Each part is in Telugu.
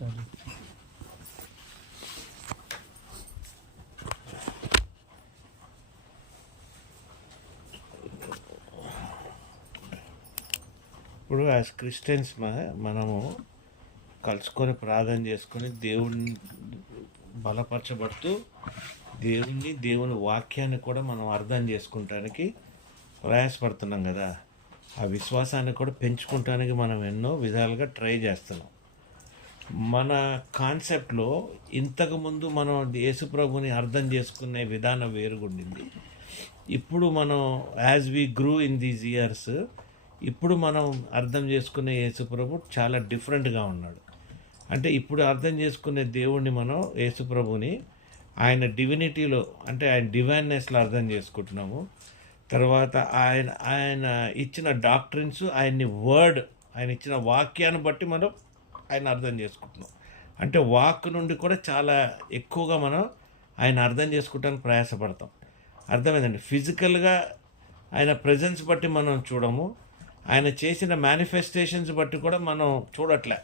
ఇప్పుడు యాజ్ క్రిస్టియన్స్ మనము కలుసుకొని ప్రార్థన చేసుకొని దేవుడిని బలపరచబడుతూ దేవుని వాక్యాన్ని కూడా మనం అర్థం చేసుకుంటానికి ప్రయాసపడుతున్నాం కదా. ఆ విశ్వాసాన్ని కూడా పెంచుకుంటానికి మనం ఎన్నో విధాలుగా ట్రై చేస్తున్నాం. మన కాన్సెప్ట్లో ఇంతకుముందు మనం యేసుప్రభుని అర్థం చేసుకునే విధానం వేరుగుండింది. ఇప్పుడు మనం as we grew in these years ఇప్పుడు మనం అర్థం చేసుకునే యేసుప్రభు చాలా డిఫరెంట్గా ఉన్నాడు. అంటే ఇప్పుడు అర్థం చేసుకునే దేవుణ్ణి మనం యేసుప్రభుని ఆయన డివినిటీలో అంటే ఆయన డివైన్నెస్లో అర్థం చేసుకుంటున్నాము. తర్వాత ఆయన ఇచ్చిన డాక్ట్రిన్స్ ఆయన ఇచ్చిన వాక్యాన్ని బట్టి మనం ఆయన అర్థం చేసుకుంటున్నాం. అంటే వాక్ నుండి కూడా చాలా ఎక్కువగా మనం ఆయన అర్థం చేసుకోవడానికి ప్రయాసపడతాం. అర్థమైందండి. ఫిజికల్గా ఆయన ప్రెజెన్స్ బట్టి మనం చూడము, ఆయన చేసిన మేనిఫెస్టేషన్స్ బట్టి కూడా మనం చూడట్లే.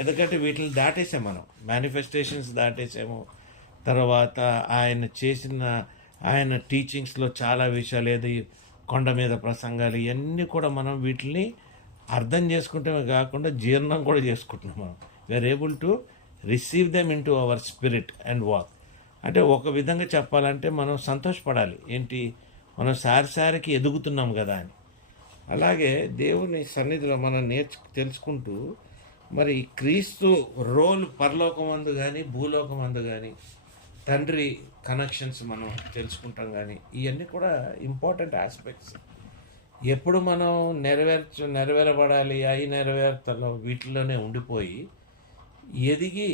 ఎందుకంటే వీటిని దాటేసాం, మనం మేనిఫెస్టేషన్స్ దాటేసాము. తర్వాత ఆయన టీచింగ్స్లో చాలా విషయాలు, ఏది కొండ మీద ప్రసంగాలు, ఇవన్నీ కూడా మనం వీటిని అర్థం చేసుకుంటమే కాకుండా జీర్ణం కూడా చేసుకుంటున్నాం. మనం we are able to receive them into our spirit and walk. అంటే ఒక విధంగా చెప్పాలంటే మనం సంతోషపడాలి. ఏంటి, మనం సారికి ఎదుగుతున్నాం కదా అని. అలాగే దేవుని సన్నిధిలో మనం తెలుసుకుంటూ మరి క్రీస్తు రోల్ పరలోకమందు కానీ భూలోకమందు కానీ తండ్రి కనెక్షన్స్ మనం తెలుసుకుంటాం. కానీ ఇవన్నీ కూడా ఇంపార్టెంట్ ఆస్పెక్ట్స్. ఎప్పుడు మనం నెరవేరబడాలి, అవి నెరవేర్తలో వీటిలోనే ఉండిపోయి ఎదిగి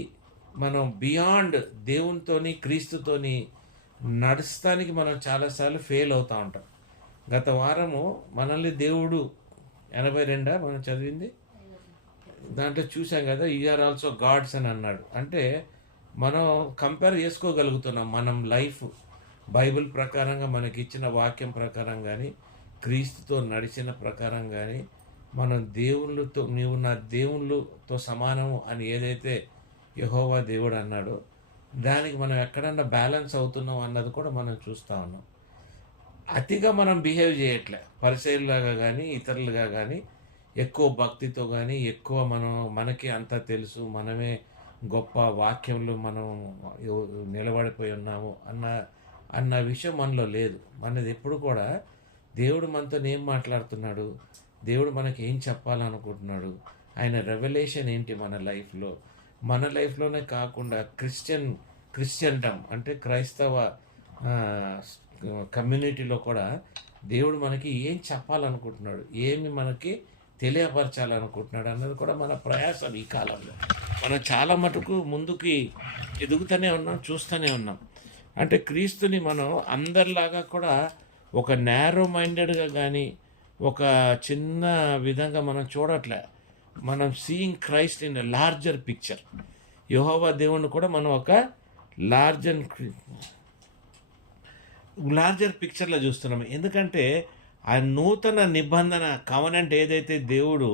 మనం బియాండ్ దేవునితోని క్రీస్తుతోని నడుస్తానికి మనం చాలాసార్లు ఫెయిల్ అవుతూ ఉంటాం. గత వారము మనల్ని దేవుడు 82 మనం చదివింది దాంట్లో చూసాం కదా, యూఆర్ ఆల్సో గాడ్స్ అని అన్నాడు. అంటే మనం కంపేర్ చేసుకోగలుగుతున్నాం మన లైఫ్ బైబిల్ ప్రకారంగా మనకి ఇచ్చిన వాక్యం ప్రకారం కానీ క్రీస్తుతో నడిచిన ప్రకారం కానీ మనం నీవు నా దేవుళ్ళతో సమానము అని ఏదైతే యెహోవా దేవుడు అన్నాడో దానికి మనం ఎక్కడన్నా బ్యాలెన్స్ అవుతున్నాం అన్నది కూడా మనం చూస్తూ ఉన్నాం. అతిగా మనం బిహేవ్ చేయట్లే, పరిచయులాగా కానీ ఇతరులుగా కానీ ఎక్కువ భక్తితో కానీ ఎక్కువ మనకి అంతా తెలుసు, మనమే గొప్ప వాక్యంలో మనం నిలబడిపోయి ఉన్నాము అన్న విషయం మనలో లేదు. మనది ఎప్పుడు కూడా దేవుడు మనతో ఏం మాట్లాడుతున్నాడు, దేవుడు మనకి ఏం చెప్పాలనుకుంటున్నాడు, ఆయన రెవల్యూషన్ ఏంటి మన లైఫ్లోనే కాకుండా క్రిస్టియన్డమ్ అంటే క్రైస్తవ కమ్యూనిటీలో కూడా దేవుడు మనకి ఏం చెప్పాలనుకుంటున్నాడు, ఏమి మనకి తెలియపరచాలనుకుంటున్నాడు అన్నది కూడా మన ప్రయాసం. ఈ కాలంలో మనం చాలా మటుకు ముందుకి ఎదుగుతూనే ఉన్నాం, చూస్తూనే ఉన్నాం. అంటే క్రీస్తుని మనం అందరిలాగా కూడా ఒక నేరో మైండెడ్గా కానీ ఒక చిన్న విధంగా మనం చూడట్లే. మనం seeing Christ in a larger picture. Jehovah దేవుణ్ణి కూడా మనం ఒక లార్జర్ పిక్చర్లో చూస్తున్నాం. ఎందుకంటే ఆ నూతన నిబంధన కవనెంట్ ఏదైతే దేవుడు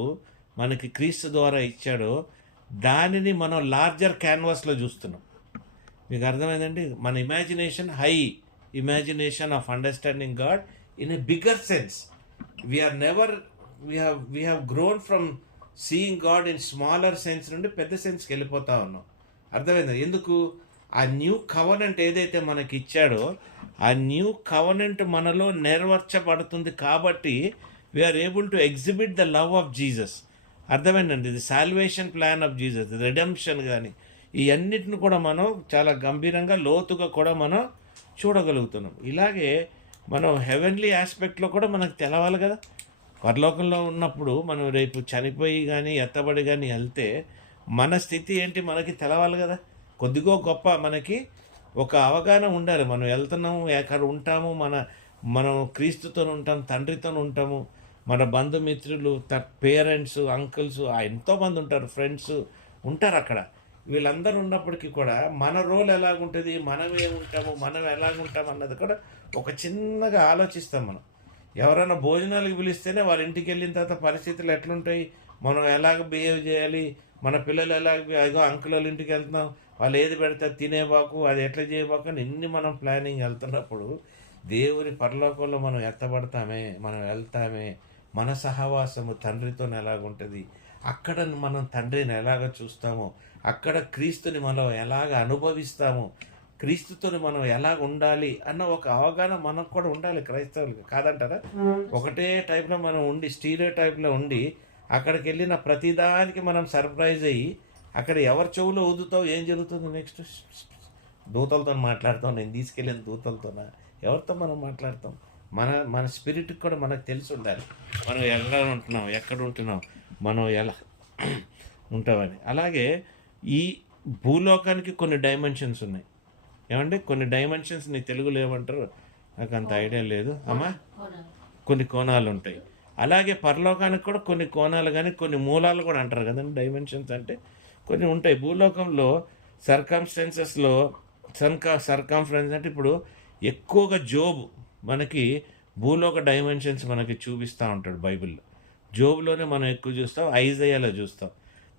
మనకి క్రీస్తు ద్వారా ఇచ్చాడో దానిని మనం లార్జర్ క్యాన్వాస్లో చూస్తున్నాం. మీకు అర్థమైందండి. మన imagination of understanding God in a bigger sense. we have grown from seeing God in smaller sense నుండి పెద్ద సెన్స్కి వెళ్ళిపోతా ఉన్నాం. అర్థమైందా? ఎందుకు? ఆ న్యూ కవనెంట్ ఏదైతే మనకి ఇచ్చాడో ఆ న్యూ కవనెంట్ మనలో నెరవేర్చబడుతుంది కాబట్టి we are able to exhibit the love of Jesus. అర్థమైందండి. ఇది salvation plan of Jesus, redemption కానీ ఇవన్నిటిని కూడా మనం చాలా గంభీరంగా లోతుగా కూడా మనం చూడగలుగుతున్నాం. ఇలాగే మనం హెవెన్లీ ఆస్పెక్ట్లో కూడా మనకు తెలవాలి కదా. పరలోకంలో ఉన్నప్పుడు మనం రేపు చనిపోయి కానీ ఎత్తబడి కానీ వెళ్తే మన స్థితి ఏంటి మనకి తెలవాలి కదా. కొద్దిగో గొప్ప మనకి ఒక అవగాహన ఉండాలి. మనం వెళ్తున్నాము, ఎక్కడ ఉంటాము, మనం క్రీస్తుతో ఉంటాం, తండ్రితో ఉంటాము, మన బంధుమిత్రులు, పేరెంట్స్, అంకుల్స్, ఎంతోమంది ఉంటారు, ఫ్రెండ్స్ ఉంటారు అక్కడ. వీళ్ళందరూ ఉన్నప్పటికీ కూడా మన రోల్ ఎలాగుంటుంది, మనం ఏముంటాము, మనం ఎలాగుంటాము అన్నది కూడా ఒక చిన్నగా ఆలోచిస్తాం. మనం ఎవరైనా భోజనాలకు పిలిస్తేనే వాళ్ళ ఇంటికి వెళ్ళిన తర్వాత పరిస్థితులు ఎట్లుంటాయి, మనం ఎలాగ బిహేవ్ చేయాలి, మన పిల్లలు ఎలా అదిగో అంకుల్ వాళ్ళ ఇంటికి వెళ్తున్నాం, వాళ్ళు ఏది పెడితే అది తినేబాకు, అది ఎట్లా చేయబాకు అని ఇన్ని మనం ప్లానింగ్ వెళ్తున్నప్పుడు దేవుని పరలోకంలో మనం ఎత్తబడతామే, మనం వెళ్తామే, మన సహవాసము తండ్రితో ఎలాగుంటుంది, అక్కడ మనం తండ్రిని ఎలాగ చూస్తామో, అక్కడ క్రీస్తుని మనం ఎలాగ అనుభవిస్తామో, క్రీస్తుతో మనం ఎలాగ ఉండాలి అన్న ఒక అవగాహన మనకు కూడా ఉండాలి క్రైస్తవులకి, కాదంటారా? ఒకటే టైప్లో మనం ఉండి స్టీరియో టైప్లో ఉండి అక్కడికి వెళ్ళిన ప్రతిదానికి మనం సర్ప్రైజ్ అయ్యి అక్కడ ఎవరి చెవులో ఊదుతావు, ఏం జరుగుతుంది నెక్స్ట్? దూతలతో మాట్లాడతాం, నేను తీసుకెళ్ళిన దూతలతోనా, ఎవరితో మనం మాట్లాడతాం? మన స్పిరిట్కి కూడా మనకు తెలిసి ఉండాలి మనం ఎలా ఉంటున్నాం, ఎక్కడ ఉంటున్నాం, మనం ఎలా ఉంటామని. అలాగే ఈ భూలోకానికి కొన్ని డైమెన్షన్స్ ఉన్నాయి. ఏమంటే కొన్ని డైమెన్షన్స్ నీ తెలుగులో ఏమంటారు నాకు అంత ఐడియా లేదు అమ్మా. కొన్ని కోణాలు ఉంటాయి. అలాగే పరలోకానికి కూడా కొన్ని కోణాలు కానీ కొన్ని మూలాలు కూడా అంటారు కదండి. డైమెన్షన్స్ అంటే కొన్ని ఉంటాయి. భూలోకంలో సర్కమ్స్టెన్సెస్లో సర్కంఫరెన్స్ అంటే ఇప్పుడు ఎక్కువగా జోబు మనకి భూలోక డైమెన్షన్స్ మనకి చూపిస్తూ ఉంటాడు బైబిల్లో. జోబులోనే మనం ఎక్కువ చూస్తాం, ఐజయాలో చూస్తాం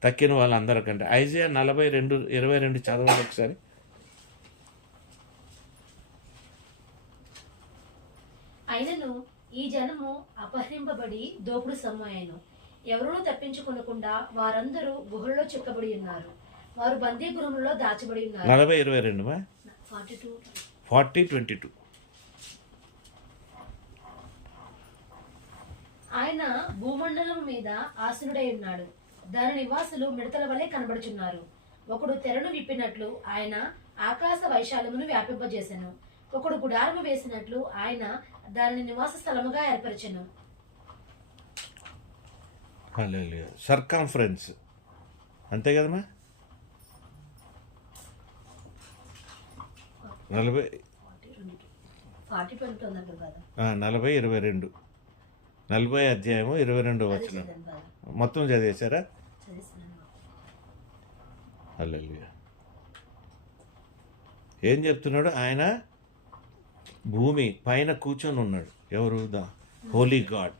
తక్కిన వాళ్ళందరికంటే. ఐజయా 42:22 చదవండి ఒకసారి. అయినను ఈ జనము అపహరింపబడి దోపుడు సొమ్మాయను, ఎవరునూ తప్పించుకొనకుండా వారందరూ గుహల్లో చిక్కబడి ఉన్నారు, వారు బందీ గృహంలో దాచబడి ఉన్నారు. 40:22 40:22. ఆయన భూమండలం మీద ఆసనుడై ఉన్నాడు, దాని నివాసులు మిడతల వలె కనబడుచున్నారు. ఒకడు తెరను విప్పినట్లు ఆయన ఆకాశ వైశాల్యమును వ్యాపింపజేసెను, ఒకడు గుడారము వేసినట్లు ఆయన దానిని నివాస స్థలముగా ఏర్పరచెను. సర్కంఫరెన్స్ అంతే కదమ్మా. 40:22 40 అధ్యాయము 22 వచనం మొత్తం చదివేశారా? హల్లెలూయా. ఏం చెప్తున్నాడు ఆయన? భూమి పైన కూర్చొని ఉన్నాడు. ఎవరు? The holy god.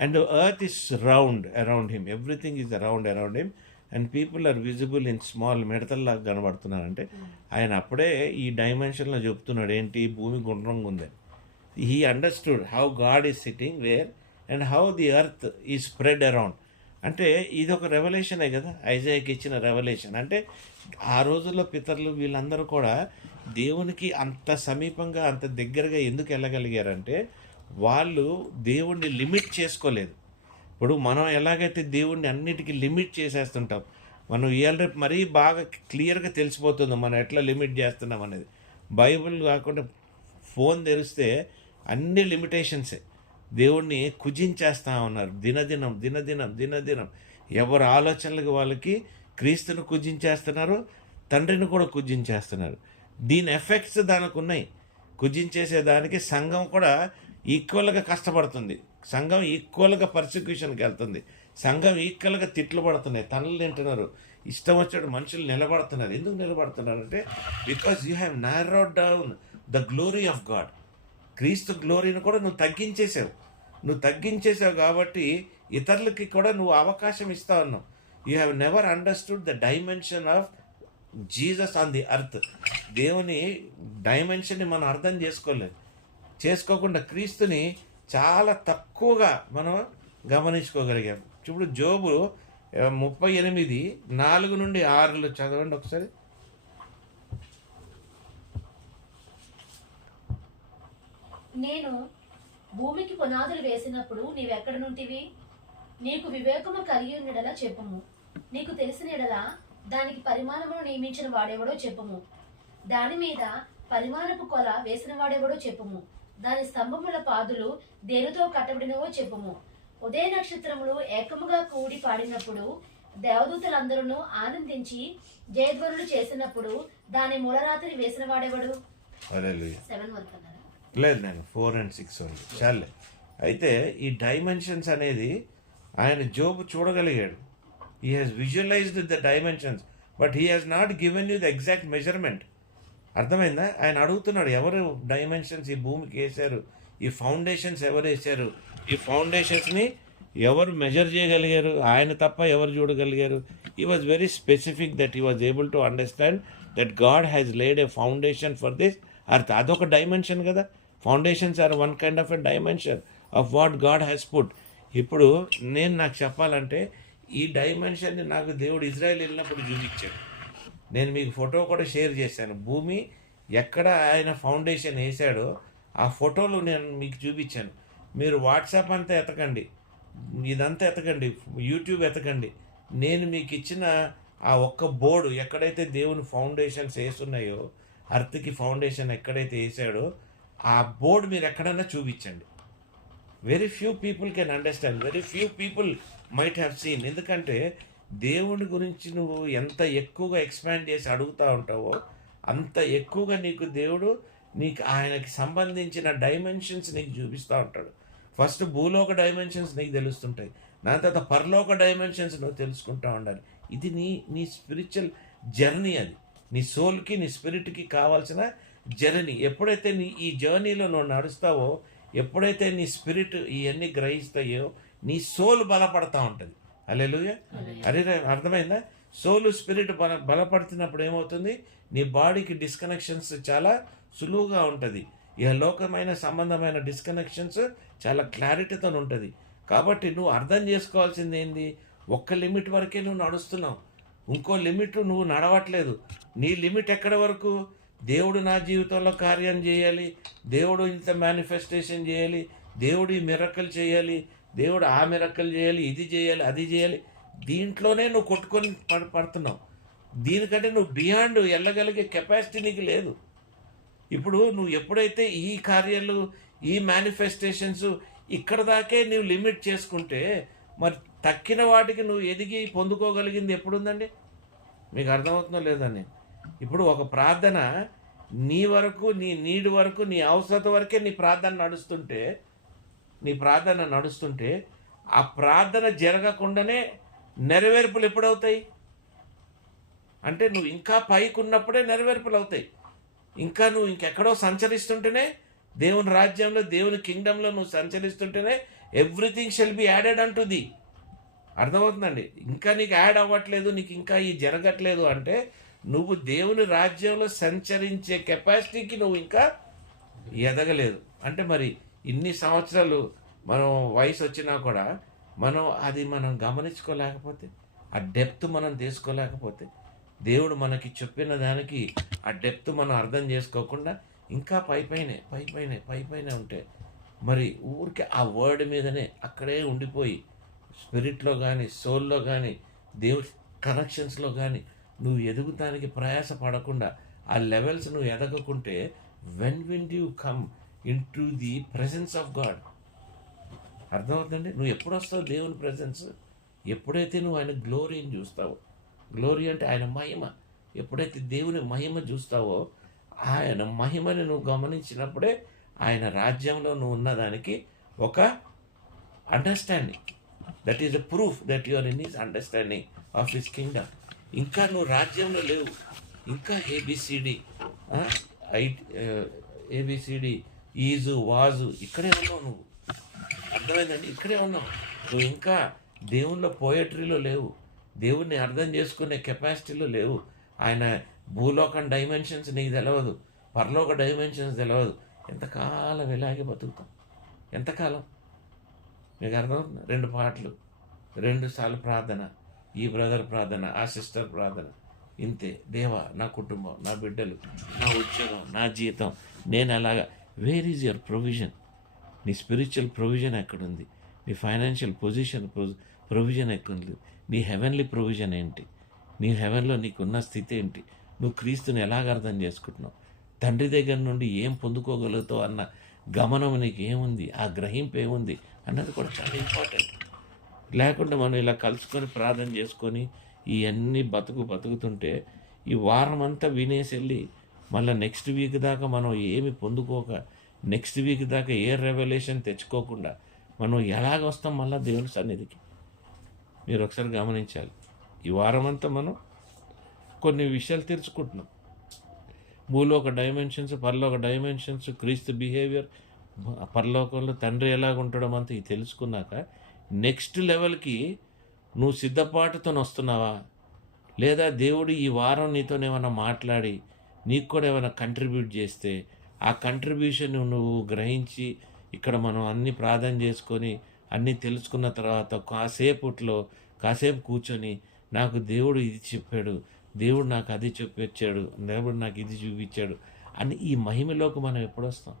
And the earth is round around him, everything is around him and people are visible in small. మిడతల్లాగా కనబడుతున్నారంటే ఆయన అప్పుడే ఈ డైమెన్షన్లో చెప్తున్నాడు ఏంటి, భూమి గుండ్రంగా ఉందని. He understood how god is sitting where and how the earth is spread around. అంటే ఇది ఒక రెవల్యూషనే కదా, ఐజాయాకి ఇచ్చిన రెవల్యూషన్. అంటే ఆ రోజుల్లో పితరులు వీళ్ళందరూ కూడా దేవునికి అంత సమీపంగా అంత దగ్గరగా ఎందుకు వెళ్ళగలిగారంటే వాళ్ళు దేవుణ్ణి లిమిట్ చేసుకోలేదు. ఇప్పుడు మనం ఎలాగైతే దేవుణ్ణి అన్నిటికీ లిమిట్ చేసేస్తుంటాం, మనం ఇవాళ రేపు మరీ బాగా క్లియర్గా తెలిసిపోతుంది మనం ఎట్లా లిమిట్ చేస్తున్నాం అనేది. బైబిల్ కాకుండా ఫోన్ తెరిస్తే అన్ని లిమిటేషన్సే. దేవుణ్ణి కుజించేస్తూ ఉన్నారు దినదినం దినదినం దినదినం. ఎవరి ఆలోచనలకు వాళ్ళకి క్రీస్తుని కుజించేస్తున్నారు, తండ్రిని కూడా కుజించేస్తున్నారు. దీని ఎఫెక్ట్స్ దానికి ఉన్నాయి. కుజించేసేదానికి సంఘం కూడా ఈక్వల్గా కష్టపడుతుంది, సంఘం ఈక్వల్గా పర్సిక్యూషన్కి వెళ్తుంది, సంఘం ఈక్వల్గా తిట్లు పడుతున్నాయి, తనలు తింటున్నారు, ఇష్టం వచ్చాడు మనుషులు నిలబడుతున్నారు. ఎందుకు నిలబడుతున్నారు అంటే because you have నారోడ్ down the glory of God. క్రీస్తు గ్లోరీని కూడా నువ్వు తగ్గించేసావు కాబట్టి ఇతరులకి కూడా నువ్వు అవకాశం ఇస్తా ఉన్నావు. You have never understood the dimension of Jesus on the earth. దేవుని డైమెన్షన్ని మనం అర్థం చేసుకోకుండా క్రీస్తుని చాలా తక్కువగా మనం గమనించుకోగలిగాం. ఇప్పుడు జోబు 38:4-6 చదవండి ఒకసారి. నేను భూమికి పునాదులు వేసినప్పుడు నీవెక్కడ నుంటివి? నీకు వివేకము కలిగి ఉన్నడలా చెప్పుము, నీకు తెలిసిన ఎడలా దానికి పరిమాణమును నియమించిన వాడెవడో చెప్పుము, దాని మీద పరిమాణపు కొల వేసిన వాడెవడో చెప్పుము, దాని స్తంభముల పాదులు దేనితో కట్టబడినవో చెప్పుము. ఉదయ నక్షత్రములు ఏకముగా కూడి పాడినప్పుడు దేవదూతలందరూ ఆనందించి జయధ్వనులు చేసినప్పుడు దాని మూలరాత్రి వేసిన వాడెవడు? 7 వరకు అన్నారా? లేదు, నేను 4 and 6 ఉంది చాలే. అయితే ఈ డైమెన్షన్స్ అనేది ఆయన జోబు చూడగలిగాడు. He has visualized the dimensions but he has not given you the exact measurement. అర్థమైందా? ఆయన అడుగుతున్నాడు ఎవరు డైమెన్షన్స్ ఈ భూమికి వేశారు, ఈ ఫౌండేషన్స్ ఎవరు వేశారు, ఈ ఫౌండేషన్స్ని ఎవరు మెజర్ చేయగలిగారు? ఆయన తప్ప ఎవరు చూడగలిగారు? He was very specific that he was able to understand that God has laid a foundation for this earth. అదొక డైమెన్షన్ కదా. Foundations are one kind of a dimension of what God has put. ఇప్పుడు నాకు చెప్పాలంటే ఈ డైమెన్షన్ని నాకు దేవుడు ఇజ్రాయెల్ వెళ్ళినప్పుడు చూపించాడు. నేను మీకు ఫోటో కూడా షేర్ చేశాను. భూమి ఎక్కడ ఆయన ఫౌండేషన్ వేసాడో ఆ ఫోటోలు నేను మీకు చూపించాను. మీరు వాట్సాప్ అంతా ఎతకండి, ఇదంతా ఎతకండి, యూట్యూబ్ ఎతకండి. నేను మీకు ఇచ్చిన ఆ ఒక్క బోర్డు ఎక్కడైతే దేవుని ఫౌండేషన్స్ వేస్తున్నాయో, అర్త్కి ఫౌండేషన్ ఎక్కడైతే వేసాడో ఆ బోర్డు మీరు ఎక్కడన్నా చూపించండి. Very few people can understand, very few people might have seen. ఎందుకంటే దేవుని గురించి నువ్వు ఎంత ఎక్కువగా ఎక్స్పాండ్ చేసి అడుగుతూ ఉంటావో అంత ఎక్కువగా నీకు దేవుడు నీకు ఆయనకి సంబంధించిన డైమెన్షన్స్ నీకు చూపిస్తూ ఉంటాడు. ఫస్ట్ భూలోక డైమెన్షన్స్ నీకు తెలుస్తుంటాయి, దాని తర్వాత పరలోక డైమెన్షన్స్ నువ్వు తెలుసుకుంటూ ఉండాలి. ఇది నీ స్పిరిచువల్ జర్నీ. అది నీ సోల్కి నీ స్పిరిట్కి కావాల్సిన జర్నీ. ఎప్పుడైతే ఈ జర్నీలో నువ్వు నడుస్తావో, ఎప్పుడైతే నీ స్పిరిట్ ఇవన్నీ గ్రహిస్తాయో నీ సోల్ బలపడతా ఉంటుంది. హల్లెలూయా. అరే అర్థమైందా? సోలు స్పిరిట్ బలపడుతున్నప్పుడు ఏమవుతుంది? నీ బాడీకి డిస్కనెక్షన్స్ చాలా సులువుగా ఉంటుంది. ఇక లోకమైన సంబంధమైన డిస్కనెక్షన్స్ చాలా క్లారిటీతో ఉంటుంది. కాబట్టి నువ్వు అర్థం చేసుకోవాల్సింది ఏంది? ఒక్క లిమిట్ వరకే నువ్వు నడుస్తున్నావు, ఇంకో లిమిట్ నువ్వు నడవట్లేదు. నీ లిమిట్ ఎక్కడి వరకు? దేవుడు నా జీవితంలో కార్యం చేయాలి, దేవుడు ఇంత మేనిఫెస్టేషన్ చేయాలి, దేవుడు ఈ మిరకల్ చేయాలి, దేవుడు ఆ మిరకల్ చేయాలి, ఇది చేయాలి, అది చేయాలి. దీంట్లోనే నువ్వు కొట్టుకొని పడుతున్నావు. దీనికంటే నువ్వు బియాండ్ వెళ్ళగలిగే కెపాసిటీ నీకు లేదు. ఇప్పుడు నువ్వు ఎప్పుడైతే ఈ కార్యాలు, ఈ మేనిఫెస్టేషన్స్ ఇక్కడ దాకే నువ్వు లిమిట్ చేసుకుంటే మరి తక్కిన వాటికి నువ్వు ఎదిగి పొందుకోగలిగింది ఎప్పుడుందండి? మీకు అర్థమవుతుందో లేదని. ఇప్పుడు ఒక ప్రార్థన నీ వరకు, నీ నీడ్ వరకు, నీ అవసరత వరకే నీ ప్రార్థన నడుస్తుంటే ఆ ప్రార్థన జరగకుండానే నెరవేర్పులు ఎప్పుడవుతాయి అంటే నువ్వు ఇంకా పైకి ఉన్నప్పుడే నెరవేర్పులు అవుతాయి. ఇంకా నువ్వు ఇంకెక్కడో సంచరిస్తుంటేనే, దేవుని రాజ్యంలో, దేవుని కింగ్డంలో నువ్వు సంచరిస్తుంటేనే everything shall be added unto the. అర్థమవుతుందండి? ఇంకా నీకు యాడ్ అవ్వట్లేదు, నీకు ఇంకా ఈ జరగట్లేదు అంటే నువ్వు దేవుని రాజ్యంలో సంచరించే కెపాసిటీకి నువ్వు ఇంకా ఎదగలేదు. అంటే మరి ఇన్ని సంవత్సరాలు మనం వయసు వచ్చినా కూడా మనం గమనించుకోలేకపోతే, ఆ డెప్త్ మనం తీసుకోలేకపోతే, దేవుడు మనకి చెప్పిన దానికి ఆ డెప్త్ మనం అర్థం చేసుకోకుండా ఇంకా పైపైనే ఉంటే మరి ఊరికే ఆ వర్డ్ మీదనే అక్కడే ఉండిపోయి స్పిరిట్లో కానీ, సోల్లో కానీ, దేవుడి కనెక్షన్స్లో కానీ నువ్వు ఎదుగుతానికి ప్రయాస పడకుండా ఆ లెవెల్స్ నువ్వు ఎదగకుంటే when will you come into the presence of God? అర్థమవుతుందండి? నువ్వు ఎప్పుడు వస్తావు దేవుని ప్రెజెన్స్? ఎప్పుడైతే నువ్వు ఆయన గ్లోరీని చూస్తావో. గ్లోరీ అంటే ఆయన మహిమ. ఎప్పుడైతే దేవుని మహిమ చూస్తావో, ఆయన మహిమని నువ్వు గమనించినప్పుడే ఆయన రాజ్యంలో నువ్వు ఉన్నదానికి ఒక understanding. That is the proof that you are in his understanding of his kingdom. ఇంకా నువ్వు రాజ్యంలో లేవు, ఇంకా ఏబిసిడి ఈజు వాజు ఇక్కడే ఉన్నావు నువ్వు. అర్థమైందండి? ఇక్కడే ఉన్నావు నువ్వు. ఇంకా దేవుళ్ళ పోయట్రీలో లేవు, దేవుణ్ణి అర్థం చేసుకునే కెపాసిటీలో లేవు. ఆయన భూలోకం డైమెన్షన్స్ నీకు తెలియదు, పరలోక డైమెన్షన్స్ తెలియదు. ఎంతకాలం ఇలాగే బతుకుతాం? ఎంతకాలం? మీకు అర్థం? 2 పాటలు, 2 సార్లు ప్రార్థన, ఈ బ్రదర్ ప్రార్థన, ఆ సిస్టర్ ప్రార్థన, ఇంతే. దేవా, నా కుటుంబం, నా బిడ్డలు, నా ఉద్యోగం, నా జీతం, నేను అలాగా. Where is your provision? నీ స్పిరిచువల్ ప్రొవిజన్ ఎక్కడుంది? నీ ఫైనాన్షియల్ ప్రొవిజన్ ఎక్కడుంది? నీ హెవెన్లీ ప్రొవిజన్ ఏంటి? నీ హెవెన్లో నీకున్న స్థితి ఏంటి? నువ్వు క్రీస్తుని ఎలాగ అర్థం చేసుకుంటున్నావు? తండ్రి దగ్గర నుండి ఏం పొందుకోగలుగుతావు అన్న గమనం నీకు ఏముంది? ఆ గ్రహింపు ఏముంది అన్నది కూడా చాలా ఇంపార్టెంట్. లేకుండా మనం ఇలా కలుసుకొని ప్రార్థన చేసుకొని ఇవన్నీ బతుకుతుంటే ఈ వారం అంతా వినేసి వెళ్ళి మళ్ళీ నెక్స్ట్ వీక్ దాకా మనం ఏమి పొందుకోక, నెక్స్ట్ వీక్ దాకా ఏ రెవల్యూషన్ తెచ్చుకోకుండా మనం ఎలాగ వస్తాం మళ్ళీ దేవుని సన్నిధికి? మీరు ఒకసారి గమనించాలి. ఈ వారం అంతా మనం కొన్ని విషయాలు తెరుచుకుంటున్నాం. భూలోక డైమెన్షన్స్, పరలోక డైమెన్షన్స్, క్రీస్తు బిహేవియర్, పరలోకంలో తండ్రి ఎలాగ ఉంటాడో అంతా ఇది తెలుసుకున్నాక నెక్స్ట్ లెవెల్కి నువ్వు సిద్ధపాటుతో వస్తున్నావా, లేదా దేవుడు ఈ వారం నీతోనేమైనా మాట్లాడి నీకు కూడా ఏమైనా కంట్రిబ్యూట్ చేస్తే ఆ కంట్రిబ్యూషన్ నువ్వు గ్రహించి ఇక్కడ మనం అన్ని ప్రార్థన చేసుకొని అన్నీ తెలుసుకున్న తర్వాత కాసేపు కూర్చొని నాకు దేవుడు ఇది చెప్పాడు, దేవుడు నాకు అది చూపించాడు, దేవుడు నాకు ఇది చూపించాడు అని ఈ మహిమలోకి మనం ఎప్పుడు వస్తాం?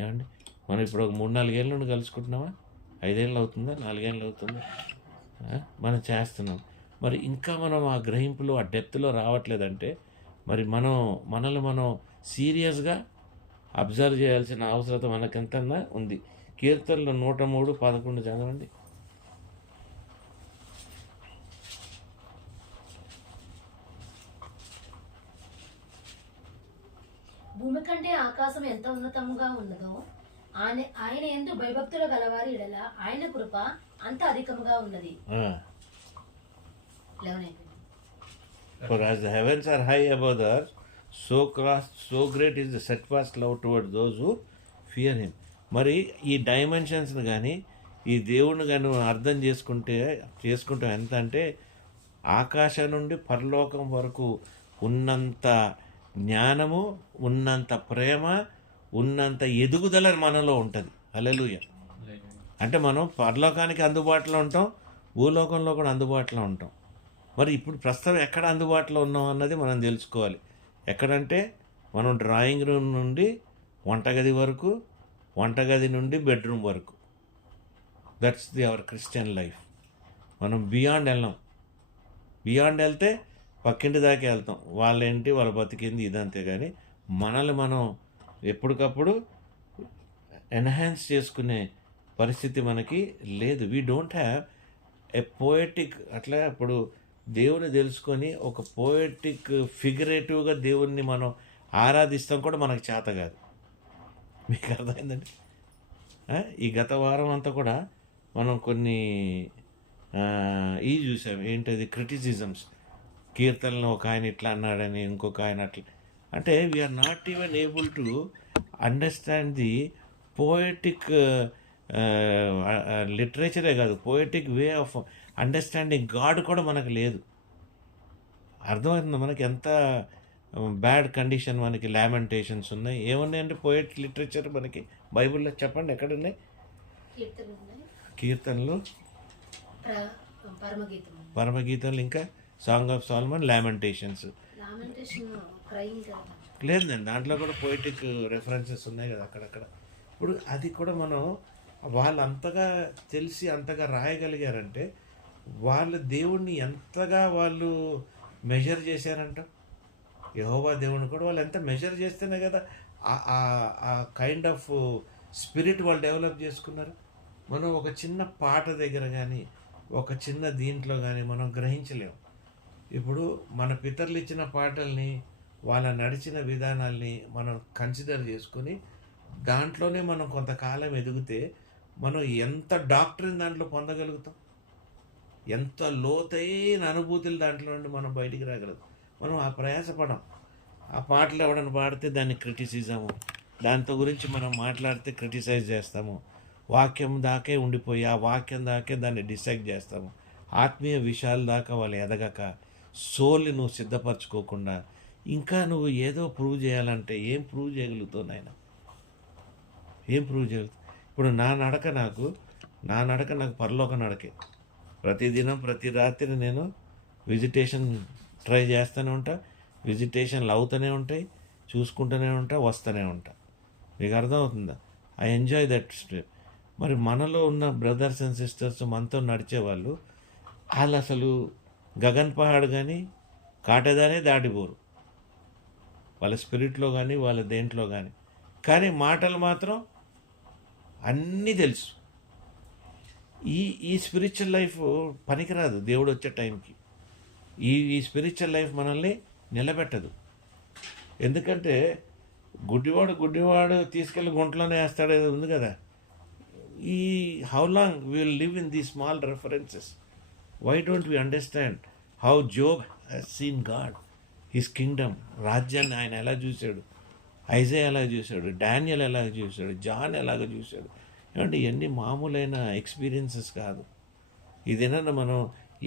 ఏమండి, మనం ఇప్పుడు ఒక 3-4 ఏళ్ళ నుండి కలుసుకుంటున్నామా? 5 ఏళ్ళు అవుతుందా? 4 ఏళ్ళు అవుతుందా? మనం చేస్తున్నాం. మరి ఇంకా మనం ఆ గ్రహింపులో ఆ డెప్త్లో రావట్లేదంటే మరి మనల్ని మనం సీరియస్గా అబ్జర్వ్ చేయాల్సిన అవసరత మనకెంతన్నా ఉంది. కీర్తనలు 103:11 చదవండి. భూమి కంటే ఆకాశం ఎంత ఉన్నతముగా ఉన్నదో ఆయన యందు భయభక్తులు గలవారి ఎడల ఆయన కృప అంత అధికముగా ఉన్నది. For as the heavens are high above the earth, so great is the steadfast love towards those who fear him. మరి ఈ డైమెన్షన్స్ని కానీ ఈ దేవుణ్ణి కానీ అర్థం చేసుకుంటాం ఎంత అంటే ఆకాశం నుండి పరలోకం వరకు ఉన్నంత జ్ఞానము, ఉన్నంత ప్రేమ, ఉన్నంత ఎదుగుదల మనలో ఉంటుంది. హల్లెలూయా. అంటే మనం పరలోకానికి అందుబాటులో ఉంటాం, భూలోకంలో కూడా అందుబాటులో ఉంటాం. మరి ఇప్పుడు ప్రస్తుతం ఎక్కడ అందుబాటులో ఉన్నాం అన్నది మనం తెలుసుకోవాలి. ఎక్కడంటే మనం డ్రాయింగ్ రూమ్ నుండి వంటగది వరకు, వంటగది నుండి బెడ్రూమ్ వరకు. That's our Christian life. మనం బియాండ్ వెళ్ళాం. బియాండ్ వెళ్తే పక్కింటి దాకా వెళ్తాం. వాళ్ళేంటి, వాళ్ళ బతికింది ఇదంతే. కానీ మనల్ని మనం ఎప్పటికప్పుడు ఎన్హాన్స్ చేసుకునే పరిస్థితి మనకి లేదు. We don't have a poetic, అట్లా ఇప్పుడు దేవుని తెలుసుకొని ఒక పోయటిక్ ఫిగరేటివ్గా దేవుణ్ణి మనం ఆరాధిస్తాం కూడా మనకు చేత కాదు. మీకు అర్థమైందండి? ఈ గత వారం అంతా కూడా మనం కొన్ని చూసాం. ఏంటది? క్రిటిసిజమ్స్. కీర్తనలో ఒక ఆయన ఇట్లా అన్నాడని, ఇంకొక ఆయన అట్లా. అంటే we are not even able to understand the poetic లిటరేచరే కాదు, poetic way of understanding God కూడా మనకు లేదు. అర్థమవుతుంది మనకి ఎంత బ్యాడ్ కండిషన్. మనకి లామెంటేషన్స్ ఉన్నాయి. ఏమున్నాయంటే పోయట్ లిటరేచర్ మనకి బైబిల్లో చెప్పండి ఎక్కడున్నాయి? కీర్తనలు, పరమగీతంలో, ఇంకా సాంగ్ ఆఫ్ సాల్మన్, లామెంటేషన్స్. లేదండి, దాంట్లో కూడా పోయిటిక్ రెఫరెన్సెస్ ఉన్నాయి కదా అక్కడక్కడ. ఇప్పుడు అది కూడా మనం వాళ్ళు అంతగా తెలిసి అంతగా రాయగలిగారంటే వాళ్ళు దేవుణ్ణి ఎంతగా వాళ్ళు మెజర్ చేశారంట. యెహోవా దేవుని కూడా వాళ్ళు ఎంత మెజర్ చేస్తేనే కదా ఆ కైండ్ ఆఫ్ స్పిరిట్ వాళ్ళు డెవలప్ చేసుకున్నారు. మనం ఒక చిన్న పాట దగ్గర కానీ ఒక చిన్న దీంట్లో కానీ మనం గ్రహించలేము. ఇప్పుడు మన పితరులు ఇచ్చిన పాటల్ని, వాళ్ళ నడిచిన విధానాల్ని మనం కన్సిడర్ చేసుకొని దాంట్లోనే మనం కొంతకాలం ఎదిగితే మనం ఎంత డాక్టరీని దాంట్లో పొందగలుగుతాం, ఎంత లోతైన అనుభూతులు దాంట్లో నుండి మనం బయటికి రాగలుగుతాం. మనం ఆ ప్రయాసపడం. ఆ పాటలు ఎవడని పాడితే దాన్ని క్రిటిసిజము, దాంతో గురించి మనం మాట్లాడితే క్రిటిసైజ్ చేస్తాము. వాక్యం దాకే ఉండిపోయి ఆ వాక్యం దాకే దాన్ని డిసైడ్ చేస్తాము. ఆత్మీయ విషయాల దాకా వాళ్ళు ఎదగక సోల్ని నువ్వు సిద్ధపరచుకోకుండా ఇంకా నువ్వు ఏదో ప్రూవ్ చేయాలంటే ఏం ప్రూవ్ చేయగలుగుతావు నాయన? ఏం ప్రూవ్ చేయగలుగుతావు? ఇప్పుడు నా నడక నాకు పరలోక నడకే. ప్రతిదినం ప్రతి రాత్రి నేను విజిటేషన్ ట్రై చేస్తూనే ఉంటా, విజిటేషన్లు అవుతూనే ఉంటాయి, చూసుకుంటూనే ఉంటా, వస్తూనే ఉంటా. మీకు అర్థమవుతుందా? I enjoy that step. మరి మనలో ఉన్న బ్రదర్స్ అండ్ సిస్టర్స్ మనతో నడిచేవాళ్ళు వాళ్ళు అసలు గగన్ పహాడ్ కానీ కాటేదానే దాటిపోరు, వాళ్ళ స్పిరిట్లో కానీ వాళ్ళ దేంట్లో కానీ మాటలు మాత్రం అన్నీ తెలుసు. ఈ స్పిరిచువల్ లైఫ్ పనికిరాదు దేవుడు వచ్చే టైంకి. ఈ స్పిరిచువల్ లైఫ్ మనల్ని నిలబెట్టదు. ఎందుకంటే గుడ్డివాడు తీసుకెళ్ళి గుంటలోనే వేస్తాడు, ఏదో ఉంది కదా. How long will live in the small references? Why don't we understand how Job has seen God, his kingdom, రాజ్యాన్ని ఆయన ఎలా చూశాడు, ఐజాయా ఎలా చూశాడు, డానియల్ ఎలా చూశాడు, జాన్ ఎలాగ చూశాడు. ఏమంటే ఇవన్నీ మామూలైన ఎక్స్పీరియన్సెస్ కాదు. ఇదేనా మనం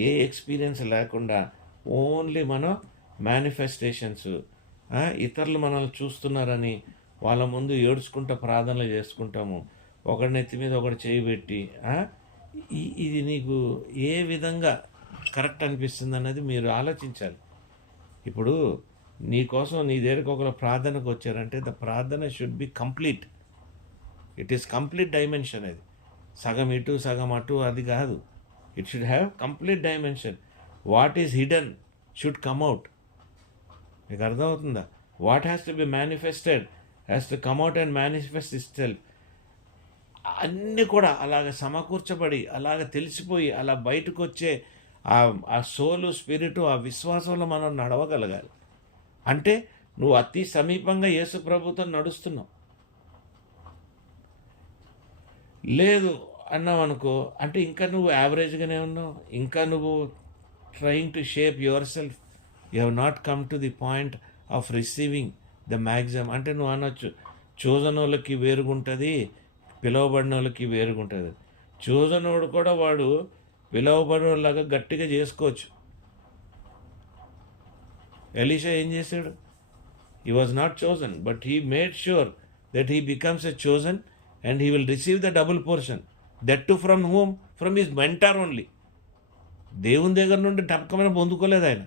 ఏ ఎక్స్పీరియన్స్ లేకుండా ఓన్లీ మనం మేనిఫెస్టేషన్స్, ఇతరులు మనల్ని చూస్తున్నారని వాళ్ళ ముందు ఏడ్చుకుంటూ ప్రార్థనలు చేసుకుంటాము, ఒకడి నెత్తి మీద ఒకటి చేయి పెట్టి. ఇది నీకు ఏ విధంగా కరెక్ట్ అనిపిస్తుంది అన్నది మీరు ఆలోచించాలి. ఇప్పుడు నీకోసం నీ దగ్గరికి ఒకరు ప్రార్థనకు వచ్చారంటే ద ప్రార్థన should be complete. It is complete dimension. అది సగం ఇటు సగం అటు అది కాదు. It should have complete dimension. What is hidden should come out. మీకు అర్థమవుతుందా? What has to be manifested has to come out and manifest it self. అన్నీ కూడా అలాగ సమకూర్చబడి అలాగ తెలిసిపోయి అలా బయటకు వచ్చే ఆ సోలు, స్పిరిటు, ఆ విశ్వాసంలో మనం నడవగలగాలి. అంటే నువ్వు అతి సమీపంగా యేసు ప్రభుతో నడుస్తున్నావు. లేదు అన్నావు అనుకో, అంటే ఇంకా నువ్వు యావరేజ్గానే ఉన్నావు. ఇంకా నువ్వు trying to shape your self. You have not come to the point of receiving the maximum. అంటే నువ్వు అనొచ్చు, చూజన్ వాళ్ళకి వేరుగుంటుంది, పిలువబడిన వాళ్ళకి వేరుగుంటుంది. చూజనోడు కూడా వాడు పిలువబడిన వాళ్ళలాగా గట్టిగా చేసుకోవచ్చు. ఎలీషా ఏం చేశాడు? He was not chosen, but he made sure that he becomes a chosen and he will receive the double portion. That to from home? From his mentor only. దేవుని దగ్గర నుండి టపకమైన పొందుకోలేదు ఆయన.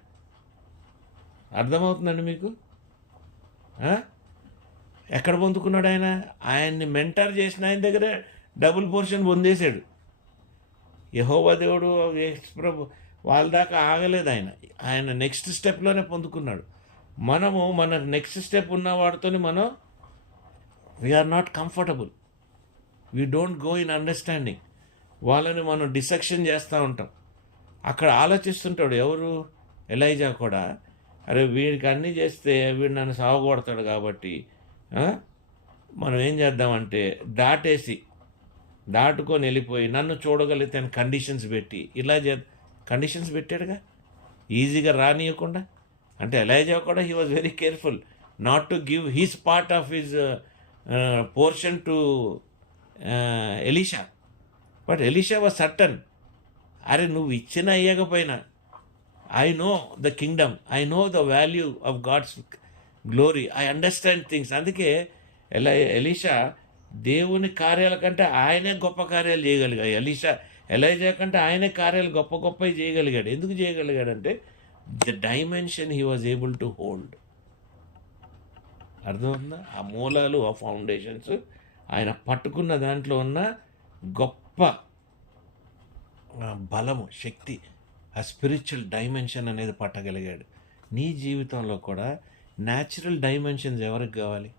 అర్థమవుతుందండి మీకు? ఎక్కడ పొందుకున్నాడు ఆయన? ఆయన్ని మెంటర్ చేసిన ఆయన దగ్గరే డబుల్ పోర్షన్ పొందేశాడు. యెహోవా దేవుడు, యేసు ప్రభు వాళ్ళ దాకా ఆగలేదు ఆయన. ఆయన నెక్స్ట్ స్టెప్లోనే పొందుకున్నాడు. మనము మన నెక్స్ట్ స్టెప్ ఉన్న వాడితోని మనం we are not comfortable. We don't go in understanding. వాళ్ళని మనం డిసెక్షన్ చేస్తూ ఉంటాం. అక్కడ ఆలోచిస్తుంటాడు ఎవరు? ఎలైజా కూడా, అరే వీడికి అన్నీ చేస్తే వీడు నన్ను సావగొడతాడు కాబట్టి మనం ఏం చేద్దామంటే దాటుకొని వెళ్ళిపోయి నన్ను చూడగలిగితే కండిషన్స్ పెట్టి ఇలా కండిషన్స్ పెట్టాడుగా, ఈజీగా రానియకుండా. అంటే ఎలైజా కూడా he was very careful not to give his part of his portion to Elisha. But Elisha was certain, అరే నువ్వు ఇచ్చిన అయ్యకపోయినా I know the kingdom, I know the value of God's glory, I understand things. అందుకే ఎలీషా దేవుని కార్యాల కంటే ఆయనే గొప్ప కార్యాలు చేయగలిగాడు. ఎలైజా కంటే ఆయనే కార్యాలు గొప్ప గొప్పవి చేయగలిగాడు. ఎందుకు చేయగలిగాడంటే the dimension he was able to hold. అర్థమవుతుందా? ఆ మూలాలు, ఆ ఫౌండేషన్స్ ఆయన పట్టుకున్న దాంట్లో ఉన్న గొప్ప బలము, శక్తి, ఆ స్పిరిచువల్ డైమెన్షన్ అనేది పట్టగలిగాడు. నీ జీవితంలో కూడా న్యాచురల్ డైమెన్షన్స్ ఎవరికి కావాలి?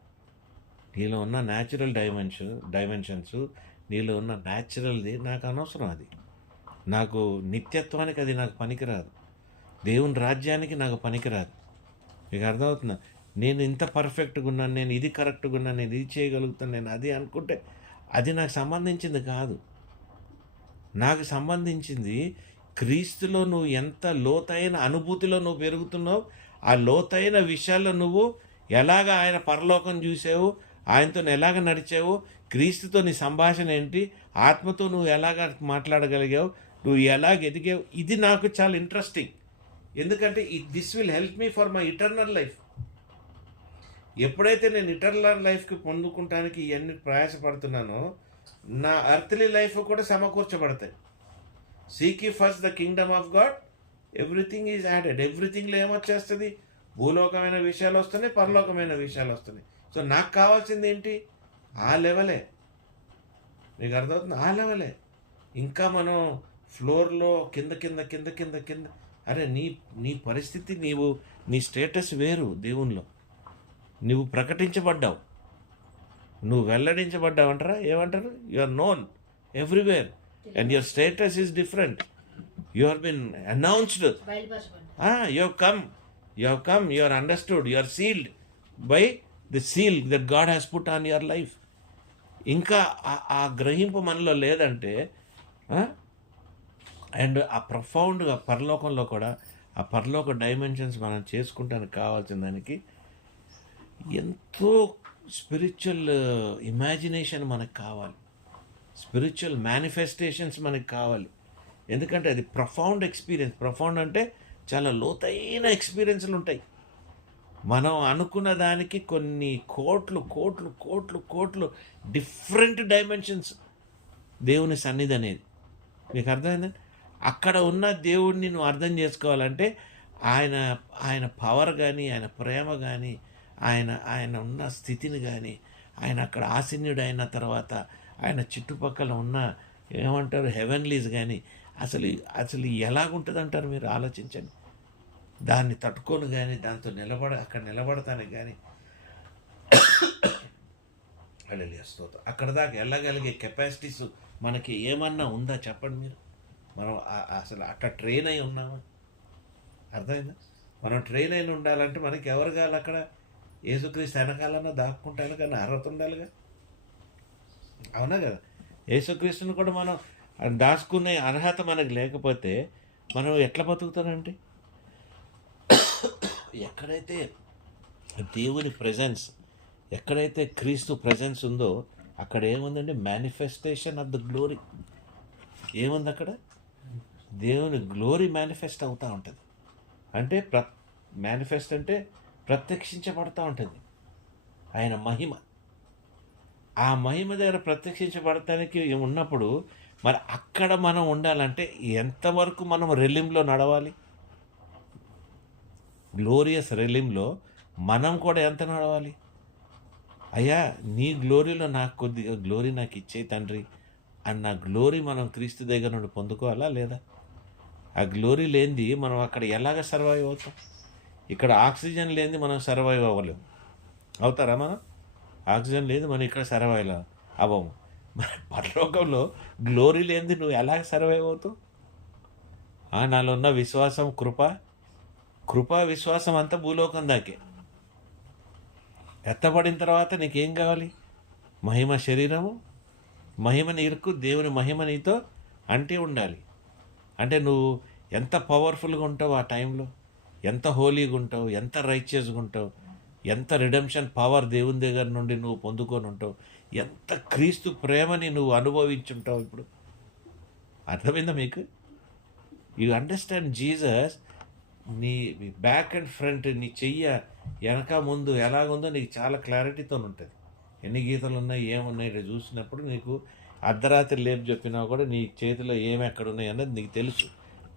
నీలో ఉన్న న్యాచురల్ డైమెన్షన్స్, నీలో ఉన్న న్యాచురల్ది నాకు అనవసరం. అది నాకు నిత్యత్వానికి అది నాకు పనికిరాదు. దేవుని రాజ్యానికి నాకు పనికిరాదు. మీకు అర్థమవుతుందా? నేను ఇంత పర్ఫెక్ట్గా ఉన్నాను, నేను ఇది కరెక్ట్గా ఉన్నాను, నేను ఇది చేయగలుగుతాను, నేను అది అనుకుంటే అది నాకు సంబంధించింది కాదు. నాకు సంబంధించింది క్రీస్తులో నువ్వు ఎంత లోతైన అనుభూతిలో నువ్వు పెరుగుతున్నావు, ఆ లోతైన విషయాల్లో నువ్వు ఎలాగ ఆయన పరలోకం చూసావు, ఆయనతో ఎలాగ నడిచావు, క్రీస్తుతో నీ సంభాషణ ఏంటి, ఆత్మతో నువ్వు ఎలాగ మాట్లాడగలిగావు, నువ్వు ఎలాగ ఎదిగావు. ఇది నాకు చాలా ఇంట్రెస్టింగ్. ఎందుకంటే this will help me for my eternal life. ఎప్పుడైతే నేను ఇటర్నల్ లైఫ్కి పొందుకుంటానికి ఇవన్నీ ప్రయాసపడుతున్నానో నా అర్త్లీ లైఫ్ కూడా సమకూర్చబడతాయి. Seek you first the kingdom of God, everything is added. ఎవ్రీథింగ్లో ఏమొచ్చేస్తుంది? భూలోకమైన విషయాలు వస్తున్నాయి, పరలోకమైన విషయాలు వస్తున్నాయి. సో నాకు కావాల్సింది ఏంటి? ఆ లెవెలే. మీకు అర్థమవుతుంది? ఆ లెవెలే. ఇంకా మనం ఫ్లోర్లో కింద కింద కింద కింద కింద. అరే నీ పరిస్థితి, నీ స్టేటస్ వేరు. దేవునిలో నువ్వు ప్రకటించబడ్డావు, నువ్వు వెల్లడించబడ్డావు అంటారా? ఏమంటారు? You are known everywhere and your status is different. You are been announced. You have come, you are understood, you are sealed by the seal that God has put on your life. ఇంకా ఆ గ్రహింపు మనలో లేదంటే, అండ్ ఆ ప్రొఫౌండ్గా పరలోకంలో కూడా ఆ పరలోక డైమెన్షన్స్ మనం చేసుకుంటానికి కావాల్సిన దానికి ఎంతో స్పిరిచువల్ ఇమాజినేషన్ మనకు కావాలి. స్పిరిచువల్ మేనిఫెస్టేషన్స్ మనకి కావాలి. ఎందుకంటే అది ప్రొఫౌండ్ ఎక్స్పీరియన్స్. ప్రొఫౌండ్ అంటే చాలా లోతైన ఎక్స్పీరియన్స్లు ఉంటాయి. మనం అనుకున్న దానికి కొన్ని కోట్లు కోట్లు కోట్లు కోట్లు డిఫరెంట్ డైమెన్షన్స్ దేవుని సన్నిధి అనేది. మీకు అర్థమైందండి? అక్కడ ఉన్న దేవుడిని నువ్వు అర్థం చేసుకోవాలంటే ఆయన ఆయన పవర్ కానీ, ఆయన ప్రేమ కానీ, ఆయన ఆయన ఉన్న స్థితిని కానీ, ఆయన అక్కడ ఆసీనుడైన తర్వాత ఆయన చుట్టుపక్కల ఉన్న ఏమంటారు హెవెన్లీస్ కానీ అసలు అసలు ఎలాగుంటుంది అంటారు మీరు ఆలోచించండి. దాన్ని తట్టుకొని కానీ దాంతో అక్కడ నిలబడతానికి కానీ హల్లెలూయా స్తోత్రం. అక్కడ దాకా వెళ్ళగలిగే కెపాసిటీస్ మనకి ఏమన్నా ఉందా చెప్పండి మీరు? మనం అసలు అట్లా ట్రైన్ అయి ఉన్నామా? అర్థమైందా? మనం ట్రైన్ అయిన ఉండాలంటే మనకి ఎవరు కావాలి? అక్కడ యేసుక్రీస్తు వెనకాలన్నా దాక్కుంటాను కానీ అర్హత ఉండాలిగా. అవునా కదా? యేసుక్రీస్తుని కూడా మనం దాచుకునే అర్హత మనకు లేకపోతే మనం ఎట్లా బతుకుతానంటే, ఎక్కడైతే దేవుని ప్రెజెన్స్, ఎక్కడైతే క్రీస్తు ప్రెజెన్స్ ఉందో అక్కడ ఏముందండి? Manifestation of the glory. ఏముంది అక్కడ? దేవుని గ్లోరీ మేనిఫెస్ట్ అవుతూ ఉంటుంది. అంటే మేనిఫెస్ట్ అంటే ప్రత్యక్షించబడుతూ ఉంటుంది ఆయన మహిమ. ఆ మహిమ దగ్గర ప్రత్యక్షించబడటానికి ఉన్నప్పుడు మరి అక్కడ మనం ఉండాలంటే ఎంతవరకు మనం రెలింలో నడవాలి? గ్లోరియస్ రెలింలో మనం కూడా ఎంత నడవాలి? అయ్యా నీ గ్లోరీలో నాకు కొద్దిగా గ్లోరీ నాకు ఇచ్చే తండ్రి అన్న గ్లోరీ మనం క్రీస్తు దగ్గర నుండి పొందుకోవాలా లేదా? ఆ గ్లోరీ లేనిది మనం అక్కడ ఎలాగ సర్వైవ్ అవుతాం? ఇక్కడ ఆక్సిజన్ లేనిది మనం సర్వైవ్ అవ్వలేము. అవుతారా మనం? ఆక్సిజన్ లేదు మనం ఇక్కడ సర్వైవ్ అవ్వము. మరి పరలోకంలో గ్లోరీ లేనిది నువ్వు ఎలాగ సర్వైవ్ అవుతావు? నాలో ఉన్న విశ్వాసం కృపా విశ్వాసం అంతా భూలోకం దాకే. ఎత్తబడిన తర్వాత నీకేం కావాలి? మహిమ శరీరము, మహిమ నీరుకు దేవుని మహిమ నీతో అంటి ఉండాలి. అంటే నువ్వు ఎంత పవర్ఫుల్గా ఉంటావు ఆ టైంలో, ఎంత హోలీగా ఉంటావు, ఎంత రైచియస్గా ఉంటావు, ఎంత రిడెంప్షన్ పవర్ దేవుని దగ్గర నుండి నువ్వు పొందుకొని ఉంటావు, ఎంత క్రీస్తు ప్రేమని నువ్వు అనుభవించుంటావు. ఇప్పుడు అర్థమైందా మీకు? You understand Jesus. నీ బ్యాక్ అండ్ ఫ్రంట్, నీ చెయ్య వెనక ముందు ఎలాగుందో నీకు చాలా క్లారిటీతో ఉంటుంది. ఎన్ని గీతలు ఉన్నాయి, ఏమున్నాయి చూసినప్పుడు నీకు అర్ధరాత్రి లేపు చెప్పినా కూడా నీ చేతిలో ఏమి ఎక్కడ ఉన్నాయి అన్నది నీకు తెలుసు.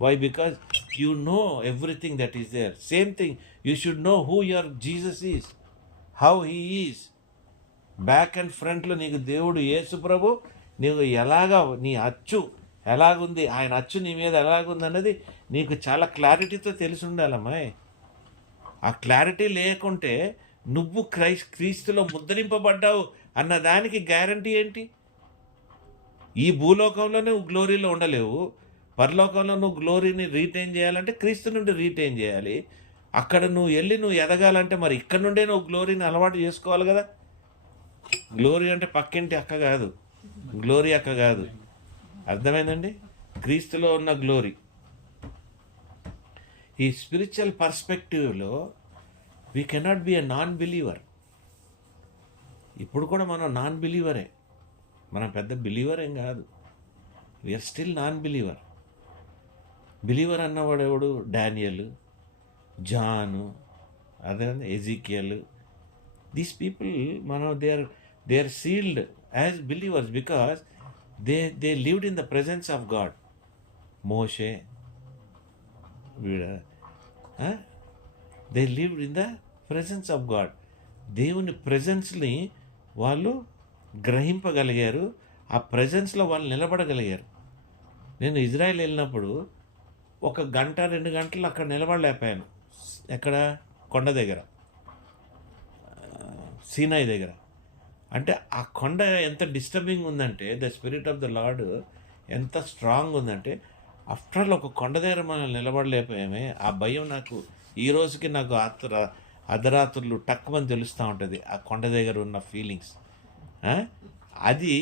Why? Because you know everything that is there. Same thing you should know who your Jesus is, how he is. Back and ఫ్రంట్లో నీకు దేవుడు యేసు ప్రభు నీకు ఎలాగా, నీ అచ్చు ఎలాగుంది, ఆయన అచ్చు నీ మీద ఎలాగుంది అన్నది నీకు చాలా క్లారిటీతో తెలిసి ఉండాలమ్మాయి. ఆ క్లారిటీ లేకుంటే నువ్వు క్రీస్తులో ముద్రింపబడ్డావు అన్న దానికి గ్యారంటీ ఏంటి? ఈ భూలోకంలో నువ్వు గ్లోరీలో ఉండలేవు. పరలోకంలో నువ్వు గ్లోరీని రీటైన్ చేయాలంటే క్రీస్తు నుండి రీటైన్ చేయాలి. అక్కడ నువ్వు వెళ్ళి నువ్వు ఎదగాలంటే మరి ఇక్కడ నుండే నువ్వు గ్లోరీని అలవాటు చేసుకోవాలి కదా. గ్లోరీ అంటే పక్కింటి అక్క కాదు, గ్లోరీ అక్క కాదు. అర్థమైందండి? క్రీస్తులో ఉన్న గ్లోరీ. ఈ స్పిరిచువల్ పర్స్పెక్టివ్లో we cannot be a non believer. ఇప్పుడు కూడా మనం నాన్ బిలీవరే, మనం పెద్ద బిలీవర్ ఏం కాదు. We are still non believer. Believer అన్నవాడు ఎవడు? డానియల్, జాను, అదే ఎజికియల్. దీస్ పీపుల్ మనం they are sealed as believers because they lived in the presence of God. Moshe they lived in the presence of God. దేవుని ప్రెజెన్స్ని వాళ్ళు గ్రహింపగలిగారు, ఆ ప్రెజెన్స్లో వాళ్ళు నిలబడగలిగారు. నేను ఇజ్రాయెల్ వెళ్ళినప్పుడు 1 గంట 2 గంటలు అక్కడ నిలబడలేకపోయాను. ఎక్కడ? కొండ దగ్గర, సీనాయి దగ్గర. అంటే ఆ కొండ ఎంత డిస్టర్బింగ్ ఉందంటే, the spirit of the lord ఎంత స్ట్రాంగ్ ఉందంటే, ఆఫ్టర్ ఆల్ ఒక కొండ దగ్గర మనం నిలబడలేకపోయామే. ఆ భయం నాకు ఈ రోజుకి నాకు అర్ధరాత్రులు టక్కుమని తెలుస్తూ ఉంటుంది, ఆ కొండ దగ్గర ఉన్న ఫీలింగ్స్. అది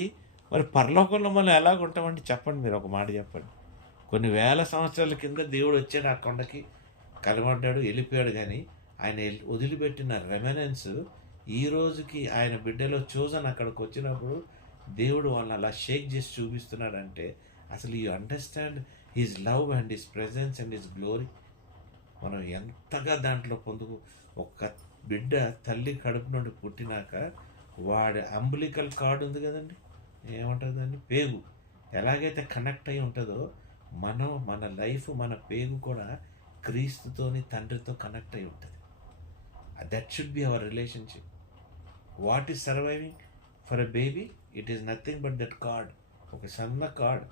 మరి పరలోకంలో మనం ఎలాగుంటామంటే చెప్పండి, మీరు ఒక మాట చెప్పండి. కొన్ని వేల సంవత్సరాల కింద దేవుడు వచ్చాడు, ఆ కొండకి కలబడ్డాడు, వెళ్ళిపోయాడు. కానీ ఆయన వదిలిపెట్టిన రెమెనెన్స్ ఈ రోజుకి ఆయన బిడ్డలో చూసని అక్కడికి వచ్చినప్పుడు దేవుడు వాళ్ళని అలా షేక్ చేసి చూపిస్తున్నాడంటే అసలు you understand his love and his presence and his glory. మనం ఎంతగా దాంట్లో పొందుకు. ఒక బిడ్డ తల్లి కడుపు నుండి పుట్టినాక వాడి అంబులికల్ కార్డ్ ఉంది కదండి, ఏమంటుందండి, పేగు ఎలాగైతే కనెక్ట్ అయి ఉంటుందో మన లైఫ్, మన పేగు కూడా క్రీస్తుతోని తండ్రితో కనెక్ట్ అయి ఉంటుంది. That should be our relationship. What is surviving for a baby? It is nothing but that cord, ఒక సన్న కార్డ్.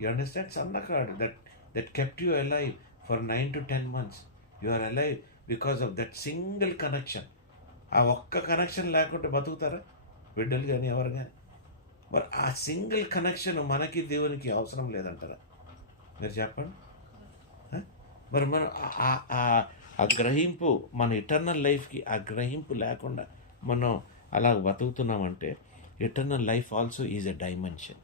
You understand? సన్న cord that kept you alive for 9 to 10 months. You are alive because of that single connection. ఆ ఒక్క కనెక్షన్ లేకుంటే బతుకుతారా బిడ్డలు కానీ ఎవరు కానీ? మరి ఆ సింగిల్ కనెక్షన్ మనకి దేవునికి అవసరం లేదంటారా? మీరు చెప్పండి. మరి మనం ఆ గ్రహింపు, మన ఇటర్నల్ లైఫ్కి ఆ గ్రహింపు లేకుండా మనం అలా బతుకుతున్నామంటే eternal life also is a dimension.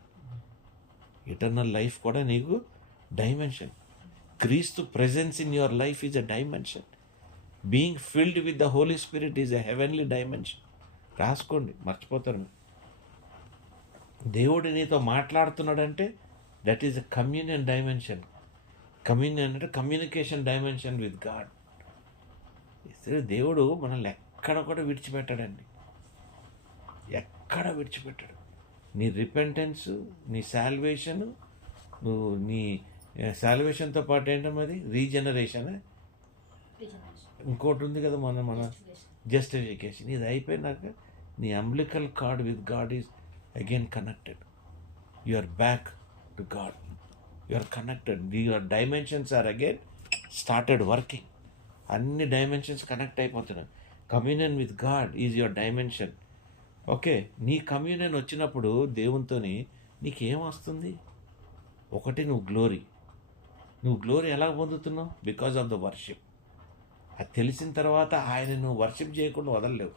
Eternal life కూడా నీకు డైమెన్షన్. క్రీస్తు presence in your life is a dimension. Being filled with the holy spirit is a heavenly dimension. రాసుకోండి, మర్చిపోతారు. దేవుడు నీతో మాట్లాడుతున్నాడంటే that is a communion dimension. Communion అంటే కమ్యూనికేషన్ డైమెన్షన్ విత్ గాడ్. దేవుడు మనల్ని ఎక్కడ కూడా విడిచిపెట్టాడండి, ఎక్కడ విడిచిపెట్టాడు. నీ రిపెంటెన్స్, నీ శాల్వేషన్, నువ్వు నీ శాల్వేషన్తో పాటు ఏంటన్నది రీజనరేషన్, ఇంకోటి ఉంది కదా మన జస్టిఫికేషన్. ఇది అయిపోయినాక నీ umbilical cord with God is again connected. You are back to God. You are connected. Your dimensions are again started working. అన్ని డైమెన్షన్స్ కనెక్ట్ అయిపోతున్నాయి. Communion with God is your dimension. Okay, నీ కమ్యూనియన్ వచ్చినప్పుడు దేవునితోని నీకేం వస్తుంది? ఒకటి, నువ్వు గ్లోరీ ఎలా పొందుతున్నావు? Because of the worship. అది తెలిసిన తర్వాత ఆయన నువ్వు వర్షిప్ చేయకుండా వదలలేవు.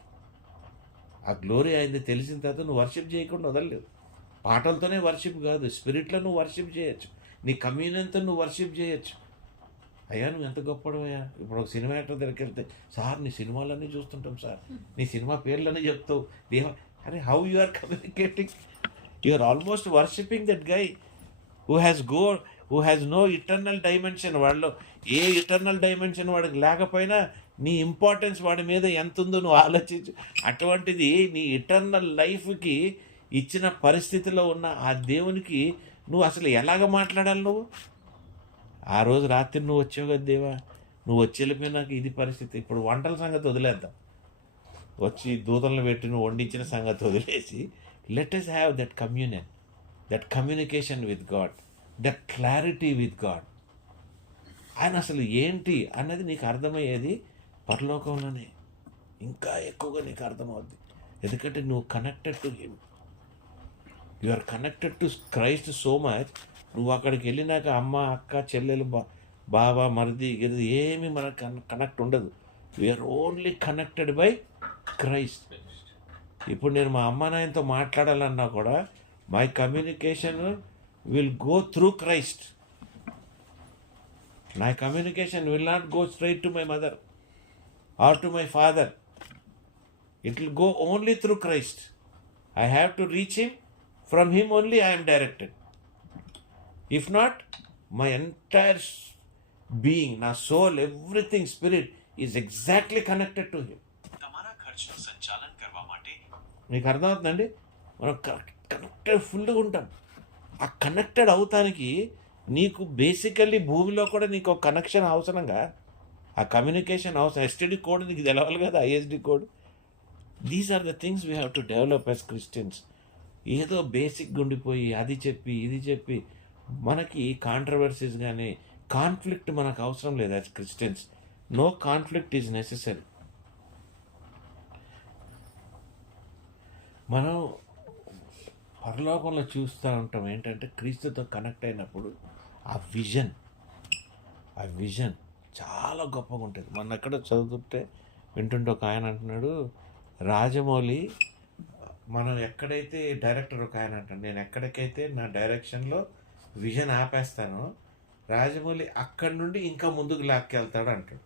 ఆ గ్లోరీ ఆయనది తెలిసిన తర్వాత నువ్వు వర్షిప్ చేయకుండా వదలలేవు. పాటలతోనే వర్షిప్ కాదు, స్పిరిట్లో నువ్వు వర్షిప్ చేయొచ్చు. నీ కమ్యూనియన్తో నువ్వు వర్షిప్ చేయొచ్చు. అయ్యా నువ్వు ఎంత గొప్పడవయ్యా. ఇప్పుడు ఒక సినిమా యాక్టర్ దగ్గరికి వెళ్తే, సార్ నీ సినిమాలన్నీ చూస్తుంటాం సార్, నీ సినిమా పేర్లన్నీ చెప్తావు దేవా. అరే how you are communicating? You are almost worshipping that guy who has no eternal dimension. వాడిలో ఏ ఇటర్నల్ డైమెన్షన్ వాడికి లేకపోయినా నీ ఇంపార్టెన్స్ వాడి మీద ఎంత ఉందో నువ్వు ఆలోచించు. అటువంటిది నీ ఇటర్నల్ లైఫ్కి ఇచ్చిన పరిస్థితిలో ఉన్న ఆ దేవునికి నువ్వు అసలు ఎలాగ మాట్లాడాలి? నువ్వు ఆ రోజు రాత్రి నువ్వు వచ్చావు కదా దేవా, నువ్వు వచ్చి వెళ్ళిపోయినాక ఇది పరిస్థితి. ఇప్పుడు వంటల సంగతి వదిలేద్దాం, వచ్చి దూతలను పెట్టి నువ్వు వండించిన సంగతి వదిలేసి let us have that communion, that communication with God, that clarity with God. ఆయన అసలు ఏంటి అన్నది నీకు అర్థమయ్యేది పరలోకంలోనే. ఇంకా ఎక్కువగా నీకు అర్థమవుద్ది, ఎందుకంటే నువ్వు connected to him. You are connected to Christ so much. నువ్వు అక్కడికి వెళ్ళినాక అమ్మ, అక్క, చెల్లెలు, బాబా, మరిది, గిరిది ఏమీ మనకు కనెక్ట్ ఉండదు. We are only connected by Christ. ఇప్పుడు నేను మా అమ్మ నాయనతో మాట్లాడాలన్నా కూడా my communication will go through Christ. My communication will not go straight to my mother or to my father. It will go only through Christ. I have to reach him. From him only I am directed. If not, my entire being, నా soul, everything, spirit is exactly connected to him. మీకు అర్థమవుతుందండి? మనం కనెక్టెడ్ ఫుల్గా ఉంటాం. ఆ కనెక్టెడ్ అవుతానికి నీకు బేసికల్లీ భూమిలో కూడా నీకు ఒక కనెక్షన్ అవసరంగా, ఆ కమ్యూనికేషన్ అవసరం. ఎస్టీడీ కోడ్ నీకు తెలవాలి కదా, ISD code. These are the things we have to develop as Christians. ఏదో బేసిక్గా ఉండిపోయి అది చెప్పి ఇది చెప్పి మనకి కాంట్రవర్సీస్ కానీ కాన్ఫ్లిక్ట్ మనకు అవసరం లేదు. As Christians no conflict is necessary. మనం పరలోకంలో చూస్తూ ఉంటాం ఏంటంటే క్రీస్తుతో కనెక్ట్ అయినప్పుడు ఆ విజన్ చాలా గొప్పగా ఉంటుంది. మన ఎక్కడ చదువుతుంటే వింటుంటే ఒక ఆయన అంటున్నాడు, రాజమౌళి మనం ఎక్కడైతే డైరెక్టర్ ఒక ఆయన అంటాడు, నేను ఎక్కడికైతే నా డైరెక్షన్లో విజన్ ఆపేస్తానో రాజమౌళి అక్కడి నుండి ఇంకా ముందుకు లాక్కెళ్తాడు అంటాడు.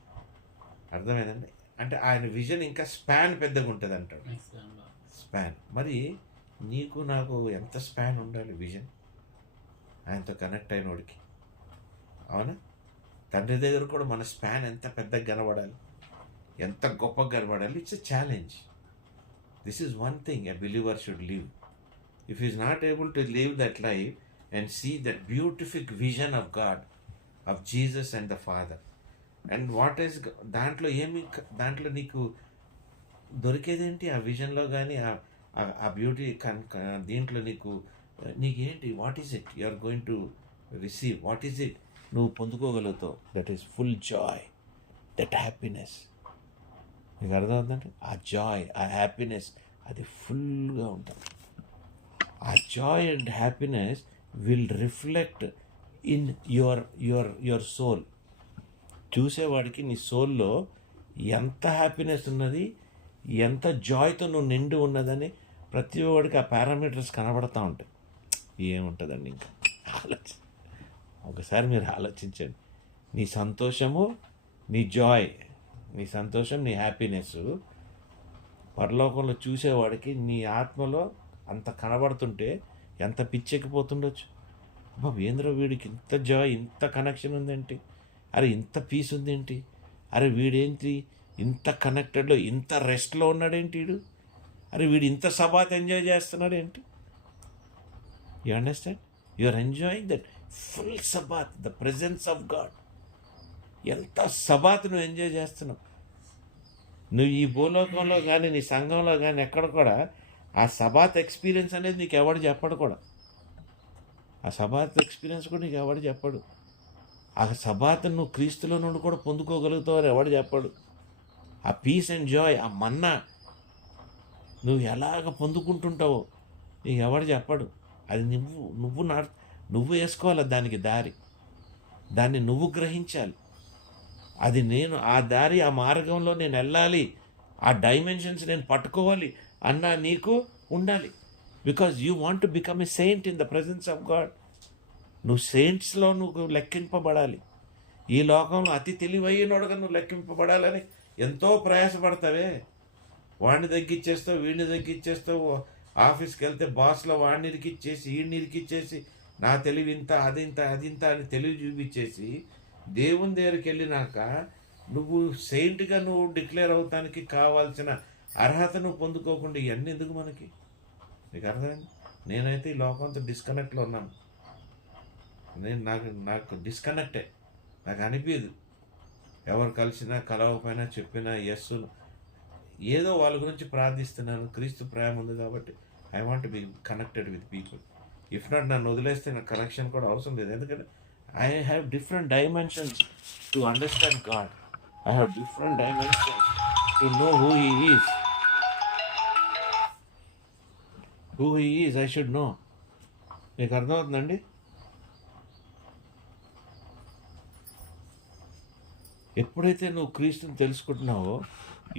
అర్థమైందండి? అంటే ఆయన విజన్ ఇంకా స్పాన్ పెద్దగా ఉంటుంది అంటాడు. స్పాన్. మరి నీకు నాకు ఎంత స్పాన్ ఉండాలి విజన్ ఆయనతో కనెక్ట్ అయినోడికి, అవునా? తండ్రి దగ్గర కూడా మన స్పాన్ ఎంత పెద్దగా కనబడాలి, ఎంత గొప్పగా కనబడాలి. It's a challenge. This is one thing a believer should live. If is not able to live that life and see that beatific vision of God, of Jesus and the father, and what is దాంట్లో నీకు దొరికేదేంటి ఆ విజన్లో కానీ ఆ బ్యూటీ దీంట్లో నీకేంటి, what is it you are going to receive, what is it నువ్వు పొందుకోగలుగుతావు? That is full joy, that happiness. మీకు అర్థమవుతుందంటే ఆ జాయ్, ఆ హ్యాపీనెస్ అది ఫుల్గా ఉంటుంది. ఆ joy and happiness will reflect in your soul. చూసేవాడికి నీ సోల్లో ఎంత హ్యాపీనెస్ ఉన్నది, ఎంత జాయ్తో నువ్వు నిండి ఉన్నదని ప్రతి వాడికి ఆ పారామీటర్స్ కనబడతా ఉంటాయి. ఏముంటుందండి ఇంకా ఒకసారి మీరు ఆలోచించండి. నీ సంతోషము, నీ జాయ్, నీ సంతోషం, నీ హ్యాపీనెస్ పరలోకంలో చూసేవాడికి నీ ఆత్మలో అంత కనబడుతుంటే ఎంత పిచ్చెక్కిపోతుండొచ్చు. బాబు ఏంద్రో వీడికి ఇంత జాయ్, ఇంత కనెక్షన్ ఉందేంటి, అరే ఇంత పీస్ ఉందేంటి, అరే వీడేంటి ఇంత కనెక్టెడ్లో ఇంత రెస్ట్లో ఉన్నాడేంటి వీడు, అరే వీడు ఇంత సబాత్ ఎంజాయ్ చేస్తున్నాడు ఏంటి. You understand? You are enjoying that full Sabbath, the presence of God. ఎంత సబాత్ నువ్వు ఎంజాయ్ చేస్తున్నావు. నువ్వు ఈ భూలోకంలో కానీ నీ సంఘంలో కానీ ఎక్కడ కూడా ఆ సబాత్ ఎక్స్పీరియన్స్ అనేది నీకు ఎవడు చెప్పడు కూడా. ఆ సబాత్ ఎక్స్పీరియన్స్ కూడా నీకు ఎవడు చెప్పడు. ఆ సబాత్ నువ్వు క్రీస్తులో నుండి కూడా పొందుకోగలుగుతావు అని ఎవడు చెప్పడు. ఆ పీస్ అండ్ జాయ్, ఆ మన్నా నువ్వు ఎలాగ పొందుకుంటుంటావో నీకు ఎవడు చెప్పడు. అది నువ్వు వేసుకోవాలి దానికి దారి, దాన్ని నువ్వు గ్రహించాలి. అది ఆ దారి, ఆ మార్గంలో నేను వెళ్ళాలి, ఆ డైమెన్షన్స్ నేను పట్టుకోవాలి అన్న నీకు ఉండాలి. Because you want to become a saint in the presence of God. నువ్వు సెయింట్స్లో నువ్వు లెక్కింపబడాలి. ఈ లోకంలో అతి తెలివైనోడుగా నువ్వు లెక్కింపబడాలని ఎంతో ప్రయాసపడతావే. వాడిని తగ్గించేస్తావు, వీడిని తగ్గించేస్తావు. ఆఫీస్కి వెళ్తే బాస్లో వాడిని ఇరికిచ్చేసి వీడిని ఇరికిచ్చేసి నా తెలివి ఇంత, అదింత అని తెలివి చూపించేసి దేవుని దగ్గరికి వెళ్ళినాక నువ్వు సెయింట్గా నువ్వు డిక్లేర్ అవుతానికి కావాల్సిన అర్హత నువ్వు పొందుకోకుండా ఇవన్నీ ఎందుకు మనకి? మీకు అర్థమైంది? నేనైతే ఈ లోకంతో డిస్కనెక్ట్లో ఉన్నాను. నాకు డిస్కనెక్టే. నాకు అనిపించదు ఎవరు కలిసినా కలవకపోయినా చెప్పినా ఎస్, ఏదో వాళ్ళ గురించి ప్రార్థిస్తున్నాను. క్రీస్తు ప్రేమ ఉంది కాబట్టి I want be connected with people. If not నన్ను వదిలేస్తే నాకు కనెక్షన్ కూడా అవసరం లేదు. ఎందుకంటే I have different dimensions to understand God. I have different dimensions to know who he is. Who he is I should know. మీకు అర్థమవుతుందండి? ఎప్పుడైతే నువ్వు క్రీస్తుని తెలుసుకుంటున్నావో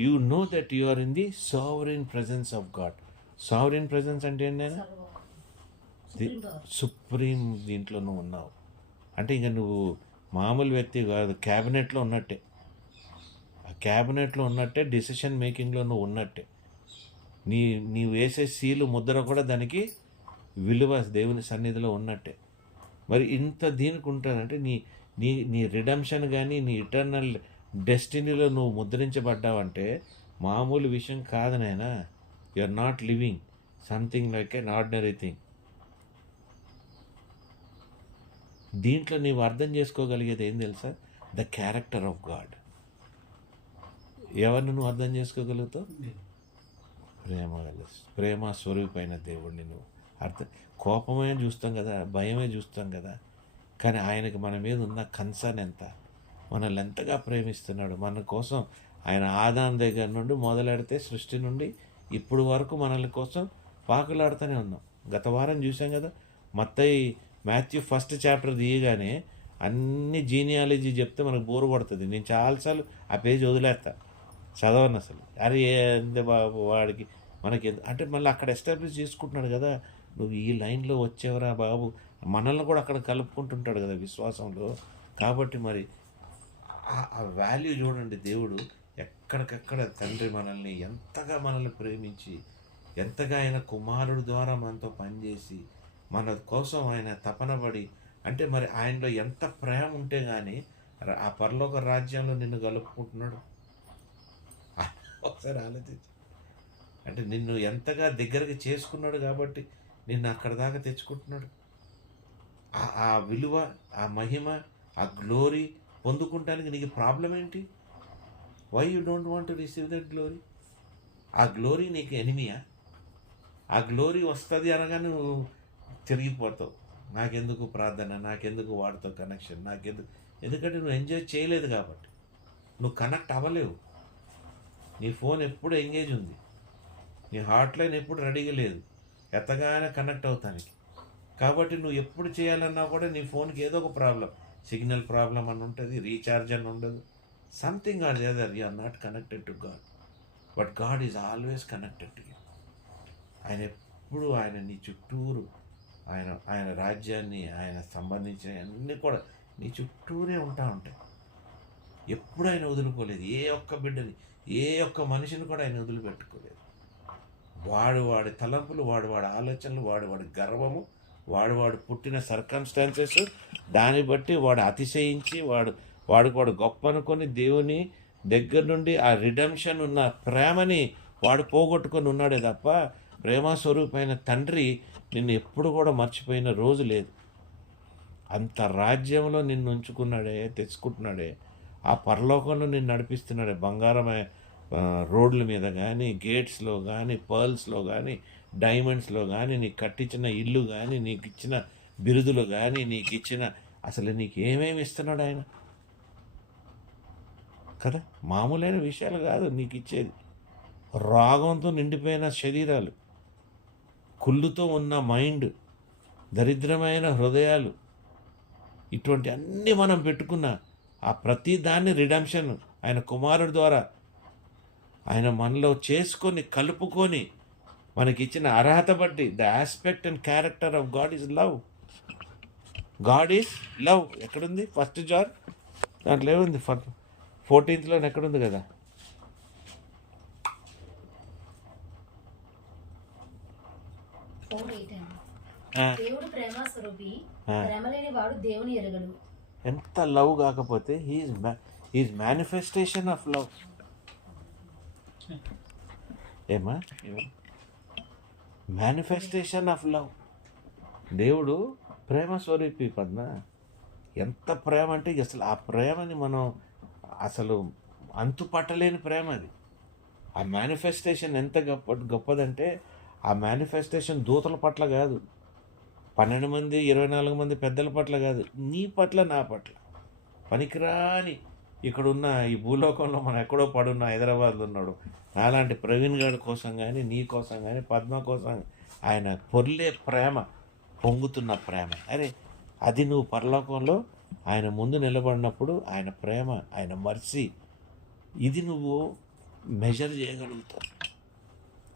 you know that you are in the sovereign presence of God. Sovereign presence అంటే ఏంటైనా సుప్రీం దీంట్లో నువ్వు ఉన్నావు అంటే ఇంకా నువ్వు మామూలు వ్యక్తి కాదు, క్యాబినెట్లో ఉన్నట్టే. ఆ క్యాబినెట్లో ఉన్నట్టే, డిసిషన్ మేకింగ్లో నువ్వు ఉన్నట్టే. నీవు వేసే సీలు ముద్ర కూడా దానికి విలువ దేవుని సన్నిధిలో ఉన్నట్టే. మరి ఇంత దీనికి ఉంటానంటే నీ రిడమ్షన్ కానీ నీ ఇటర్నల్ డెస్టినీలో నువ్వు ముద్రించబడ్డావంటే మామూలు విషయం కాదు నాయనా. You are not living something like an ordinary thing. దీంట్లో నీవు అర్థం చేసుకోగలిగేది ఏం తెలుసా? The character of God. ఎవరిని నువ్వు అర్థం చేసుకోగలుగుతావు? ప్రేమ స్వరూపైన దేవుడిని నువ్వు కోపమే చూస్తాం కదా, భయమే చూస్తాం కదా, కానీ ఆయనకి మన మీద ఉన్న కన్సర్న్ ఎంత, మనల్ని ఎంతగా ప్రేమిస్తున్నాడు. మన కోసం ఆయన ఆదాం దగ్గర నుండి మొదలెడితే సృష్టి నుండి ఇప్పుడు వరకు మనల్ని కోసం పాకులాడుతూనే ఉన్నాం. గత వారం చూసాం కదా, మాథ్యూ 1st చాప్టర్ తీయగానే అన్ని జీనియాలజీ చెప్తే మనకు బోరు పడుతుంది. నేను చాలాసార్లు ఆ పేజ్ వదిలేస్తా, చదవను అసలు. అరే ఎంత బాబు వాడికి మనకి అంటే మళ్ళీ అక్కడ ఎస్టాబ్లిష్ చేసుకుంటున్నాడు కదా, నువ్వు ఈ లైన్లో వచ్చేవరా బాబు, మనల్ని కూడా అక్కడ కలుపుకుంటుంటాడు కదా విశ్వాసంలో. కాబట్టి మరి ఆ వాల్యూ చూడండి. దేవుడు ఎక్కడికక్కడ తండ్రి మనల్ని ఎంతగా మనల్ని ప్రేమించి ఎంతగా ఆయన కుమారుడు ద్వారా మనతో పనిచేసి మన కోసం ఆయన తపనబడి, అంటే మరి ఆయనలో ఎంత ప్రేమ ఉంటే కానీ ఆ పరలోక రాజ్యంలో నిన్ను కలుపుకుంటున్నాడు. ఒకసారి ఆలోచించు. అంటే నిన్ను ఎంతగా దగ్గరికి చేసుకున్నాడు కాబట్టి నిన్ను అక్కడ దాకా తెచ్చుకుంటున్నాడు. ఆ విలువ, ఆ మహిమ, ఆ గ్లోరీ పొందుకుంటానికి నీకు ప్రాబ్లం ఏంటి? Why you don't want to receive that glory? ఆ గ్లోరీ నీకు ఎనిమియా? ఆ గ్లోరీ వస్తుంది అనగా నువ్వు తిరిగిపోతావు. నాకెందుకు ప్రార్థన, నాకెందుకు వాడితో కనెక్షన్, నాకెందుకు? ఎందుకంటే నువ్వు ఎంజాయ్ చేయలేదు కాబట్టి. నువ్వు కనెక్ట్ అవ్వలేవు. నీ ఫోన్ ఎప్పుడు ఎంగేజ్ ఉంది, నీ హాట్ లైన్ ఎప్పుడు రెడీగా లేదు ఎత్తగానే కనెక్ట్ అవుతానికి. కాబట్టి నువ్వు ఎప్పుడు చేయాలన్నా కూడా నీ ఫోన్కి ఏదో ఒక ప్రాబ్లం, సిగ్నల్ ప్రాబ్లం అని ఉంటుంది, రీఛార్జ్ అని ఉండదు, something or the other. You are not connected to God, but God is always connected to you. ఆయన ఎప్పుడు ఆయన నీ చుట్టూరు, ఆయన రాజ్యాన్ని, ఆయన సంబంధించిన అన్నీ కూడా నీ చుట్టూనే ఉంటాయి. ఎప్పుడు ఆయన వదులుకోలేదు. ఏ ఒక్క బిడ్డని, ఏ ఒక్క మనిషిని కూడా ఆయన వదిలిపెట్టుకోలేదు. వాడి తలంపులు, వాడి ఆలోచనలు, వాడి గర్వము, వాడు పుట్టిన సర్కమ్స్టాన్సెస్, దాన్ని బట్టి వాడు అతిశయించి వాడు గొప్ప అనుకొని దేవుని దగ్గర నుండి ఆ రిడెంప్షన్ ఉన్న ప్రేమని వాడు పోగొట్టుకొని ఉన్నాడే తప్ప ప్రేమ స్వరూపమైన తండ్రి నిన్ను ఎప్పుడు కూడా మర్చిపోయిన రోజు లేదు. అంత రాజ్యంలో నిన్ను ఉంచుకున్నాడే, తెచ్చుకుంటున్నాడే, ఆ పరలోకంలో నిన్ను నడిపిస్తున్నాడే. బంగారమే రోడ్ల మీద కానీ, గేట్స్లో కానీ, పర్ల్స్లో కానీ, డైమండ్స్లో కానీ, నీకు కట్టించిన ఇల్లు కానీ, నీకు ఇచ్చిన బిరుదులు కానీ, నీకు ఇచ్చిన అసలు నీకు ఏమేమి ఇస్తున్నాడు ఆయన కదా. మామూలైన విషయాలు కాదు నీకు ఇచ్చేది. రాగంతో నిండిపోయిన శరీరాలు, కుళ్ళుతో ఉన్న మైండ్, దరిద్రమైన హృదయాలు, ఇటువంటి అన్నీ మనం పెట్టుకున్న ఆ ప్రతి దాన్ని రిడెంప్షన్ ఆయన కుమారుడు ద్వారా ఆయన మనలో చేసుకొని కలుపుకొని మనకిచ్చిన అర్హత బట్టి, the aspect and character of God is love. God is love ఎక్కడుంది? 1 John దాంట్లో ఏముంది? 14th ఎక్కడుంది కదా? దేవుడు ప్రేమ స్వరూపి, ప్రేమ లేని వాడు దేవుని ఎరుగడు. ఎంత లవ్ కాకపోతే హీఈస్ మేనిఫెస్టేషన్ ఆఫ్ లవ్. ఏమా? Manifestation of love. దేవుడు ప్రేమ స్వరూపి పద్మ. ఎంత ప్రేమ అంటే అసలు ఆ ప్రేమని మనం అసలు అంతుపట్టలేని ప్రేమ అది. ఆ మేనిఫెస్టేషన్ ఎంత గొప్పదంటే ఆ మేనిఫెస్టేషన్ దూతల పట్ల కాదు, 12 మంది 24 మంది పెద్దల పట్ల కాదు, నీ పట్ల, నా పట్ల. పనికిరాని ఇక్కడున్న ఈ భూలోకంలో మనం ఎక్కడో పడున్న హైదరాబాద్లో ఉన్నాడు నాలాంటి ప్రవీణ్ గారి కోసం కానీ, నీ కోసం కానీ, పద్మ కోసం ఆయన పొర్లే ప్రేమ, పొంగుతున్న ప్రేమ. అరే అది నువ్వు పరలోకంలో ఆయన ముందు నిలబడినప్పుడు ఆయన ప్రేమ, ఆయన మర్సీ, ఇది నువ్వు మెజర్ చేయగలుగుతావు.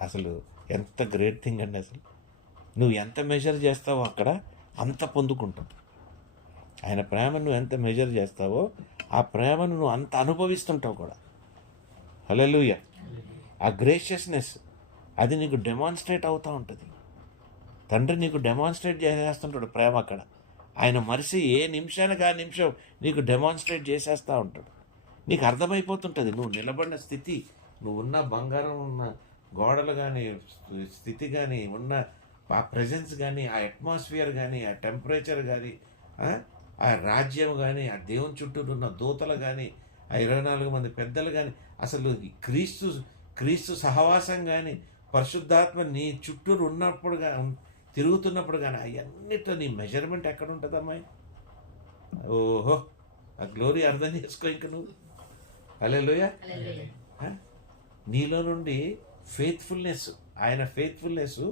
అసలు ఎంత గ్రేట్ థింగ్ అండి. అసలు నువ్వు ఎంత మెజర్ చేస్తావో అక్కడ అంత పొందుకుంటావు. ఆయన ప్రేమను నువ్వు ఎంత మెజర్ చేస్తావో ఆ ప్రేమను నువ్వు అంత అనుభవిస్తుంటావు కూడా. హల్లెలూయా. ఆ గ్రేషియస్నెస్ అది నీకు డెమాన్స్ట్రేట్ అవుతూ ఉంటుంది. తండ్రి నీకు డెమాన్స్ట్రేట్ చేసేస్తుంటాడు ప్రేమ అక్కడ. ఆయన మరిసి ఏ నిమిషానికి ఆ నిమిషం నీకు డెమాన్స్ట్రేట్ చేసేస్తూ ఉంటాడు. నీకు అర్థమైపోతుంటుంది నువ్వు నిలబడిన స్థితి, నువ్వు ఉన్న బంగారం ఉన్న గోడలు కానీ, స్థితి కానీ, ఉన్న ఆ ప్రెజెన్స్ కానీ, ఆ అట్మాస్ఫియర్ కానీ, ఆ టెంపరేచర్ కానీ, ఆ రాజ్యం కానీ, ఆ దేవుని చుట్టూ ఉన్న దూతలు కానీ, ఆ 24 మంది పెద్దలు కానీ, అసలు క్రీస్తు సహవాసం కానీ, పరిశుద్ధాత్మ నీ చుట్టూరు ఉన్నప్పుడు తిరుగుతున్నప్పుడు కానీ అవన్నిటిలో నీ మెజర్మెంట్ ఎక్కడ ఉంటుంది అమ్మాయి? ఓహో, ఆ గ్లోరీ అర్థం చేసుకో ఇంక నువ్వు. హల్లెలూయా. నీలో నుండి ఫెయిత్ఫుల్నెస్, ఆయన ఫెయిత్ఫుల్నెస్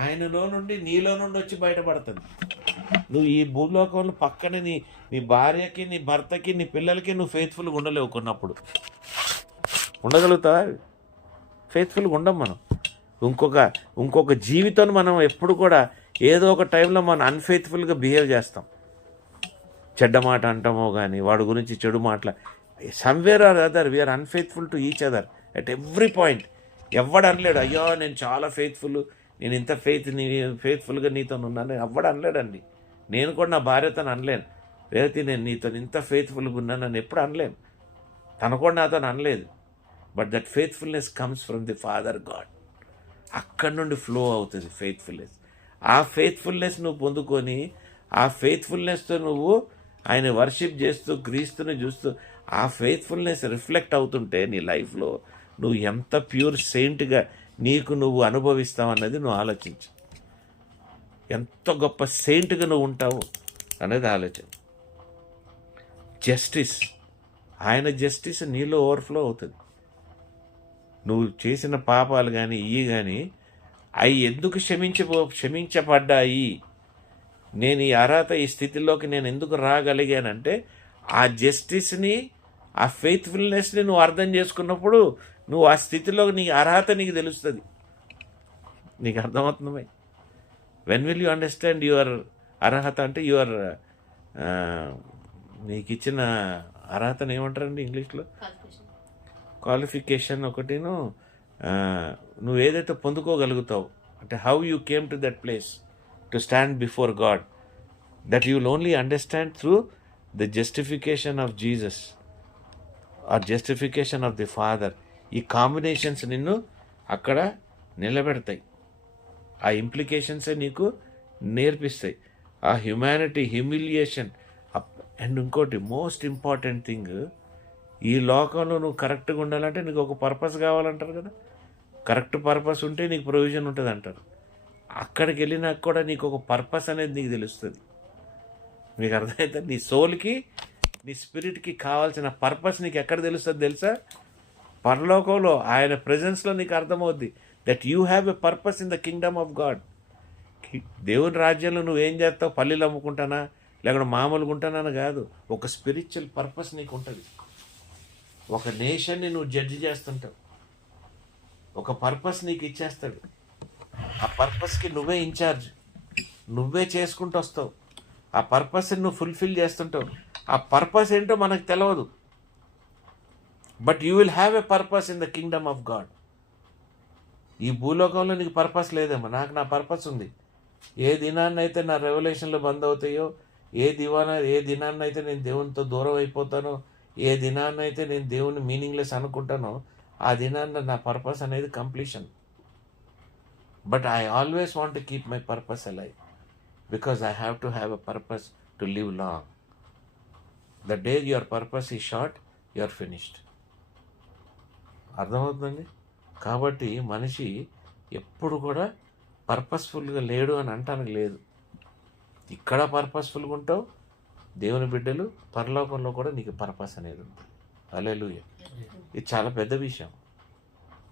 ఆయనలో నుండి నీలో నుండి వచ్చి బయటపడుతుంది. నువ్వు ఈ భూలోకంలో పక్కన నీ భార్యకి, నీ భర్తకి, నీ పిల్లలకి నువ్వు ఫెయిత్ఫుల్గా ఉండలేవు. కొన్నప్పుడు ఉండగలుగుతావా? ఫెయిత్ఫుల్గా ఉండం మనం. ఇంకొక జీవితాన్ని మనం ఎప్పుడు కూడా ఏదో ఒక టైంలో మనం అన్ఫెయిత్ఫుల్గా బిహేవ్ చేస్తాం. చెడ్డ మాట అంటామో కానీ, వాడి గురించి చెడు మాటల, somewhere or other we are unfaithful to each other at every point. ఎవడు అనలేడు, అయ్యో నేను చాలా నేను ఇంత ఫెయిత్ఫుల్గా నీతో ఉన్నాను ఎవడు అనలేడండి. నేను కూడా నా భార్యతో అనలేను, రేవతి నేను నీతో ఇంత ఫెయిత్ఫుల్గా ఉన్నాను అని ఎప్పుడు అనలేను. తను కూడా నాతో అనలేదు. But that faithfulness comes from the Father God. అక్కడి నుండి ఫ్లో అవుతుంది ఫెయిత్ఫుల్నెస్. ఆ ఫెయిత్ఫుల్నెస్ నువ్వు పొందుకొని ఆ ఫెయిత్ఫుల్నెస్తో నువ్వు ఆయన వర్షిప్ చేస్తూ క్రీస్తుని చూస్తూ ఆ ఫెయిత్ఫుల్నెస్ రిఫ్లెక్ట్ అవుతుంటే నీ లైఫ్లో నువ్వు ఎంత ప్యూర్ సెయింట్గా నీకు నువ్వు అనుభవిస్తావు నువ్వు ఆలోచించు. ఎంత గొప్ప సెయింట్గా నువ్వు ఉంటావు అనేది ఆలోచన. జస్టిస్, ఆయన జస్టిస్ నీలో ఓవర్ఫ్లో అవుతుంది. నువ్వు చేసిన పాపాలు కానీ ఇవి కానీ అవి ఎందుకు క్షమించబడ్డాయి, నేను ఈ అర్హత ఈ స్థితిలోకి నేను ఎందుకు రాగలిగానంటే ఆ జస్టిస్ని ఆ ఫెయిత్ఫుల్నెస్ని నువ్వు అర్థం చేసుకున్నప్పుడు నువ్వు ఆ స్థితిలో నీ అర్హత నీకు తెలుస్తుంది. నీకు అర్థమవుతుందా? When will you understand your అర్హత అంటే యువర్ నీకు ఇచ్చిన అర్హతను ఏమంటారండి ఇంగ్లీష్లో? క్వాలిఫికేషన్ ఒకటిను నువ్వు ఏదైతే పొందుకోగలుగుతావు అంటే how you came to that place to stand before God, that you will only understand through the justification of Jesus or justification of the father. ఈ కాంబినేషన్స్ నిన్ను అక్కడ నిలబెడతాయి. ఆ ఇంప్లికేషన్సే నీకు నేర్పిస్తాయి ఆ హ్యుమానిటీ, హ్యూమిలియేషన్. అండ్ ఇంకోటి మోస్ట్ ఇంపార్టెంట్ థింగ్, ఈ లోకంలో నువ్వు కరెక్ట్గా ఉండాలంటే నీకు ఒక పర్పస్ కావాలంటారు కదా. కరెక్ట్ పర్పస్ ఉంటే నీకు ప్రొవిజన్ ఉంటుంది అంటారు. అక్కడికి వెళ్ళినాక కూడా నీకు ఒక పర్పస్ అనేది నీకు తెలుస్తుంది. మీకు అర్థమైతే నీ సోల్కి నీ స్పిరిట్కి కావాల్సిన పర్పస్ నీకు ఎక్కడ తెలుస్తుంది తెలుసా? పరలోకంలో ఆయన ప్రెజెన్స్లో నీకు అర్థమవుద్ది that you have a purpose in the kingdom of God. దేవుని రాజ్యంలో నువ్వేం చేస్తావు? పల్లీలు అమ్ముకుంటానా లేకపోతే మామూలుగా ఉంటానని కాదు, ఒక స్పిరిచువల్ పర్పస్ నీకు ఉంటుంది. ఒక నేషన్ని నువ్వు జడ్జి చేస్తుంటావు, ఒక పర్పస్ నీకు ఇచ్చేస్తాడు. ఆ పర్పస్కి నువ్వే ఇన్ఛార్జ్, నువ్వే చేసుకుంటూ వస్తావు. ఆ పర్పస్ని నువ్వు ఫుల్ఫిల్ చేస్తుంటావు. ఆ పర్పస్ ఏంటో మనకు తెలియదు, but you will have a purpose in the kingdom of God. ఈ భూలోకంలో నీకు పర్పస్ లేదేమో, నాకు నా పర్పస్ ఉంది. ఏ దినాన్నైతే నా రెవల్యూషన్లు బంద్ అవుతాయో, ఏ దినాన్నైతే నేను దేవునితో దూరం అయిపోతానో, ఏ దినాన్నైతే నేను దేవుని మీనింగ్లెస్ అనుకుంటానో, ఆ దినాన్న నా పర్పస్ అనేది completion. But I always want to keep my purpose alive because I have to have a purpose to live long. The day your purpose ఈ షార్ట్, యు ఆర్ ఫినిష్డ్. అర్థమవుతుందండి? కాబట్టి మనిషి ఎప్పుడు కూడా పర్పస్ఫుల్గా లేడు అని అంటానికి లేదు. ఇక్కడ పర్పస్ఫుల్గా ఉంటావు, దేవుని బిడ్డలు పరలోకంలో కూడా నీకు పర్పస్ అనేది ఉంది. హల్లెలూయా. ఇది చాలా పెద్ద విషయం.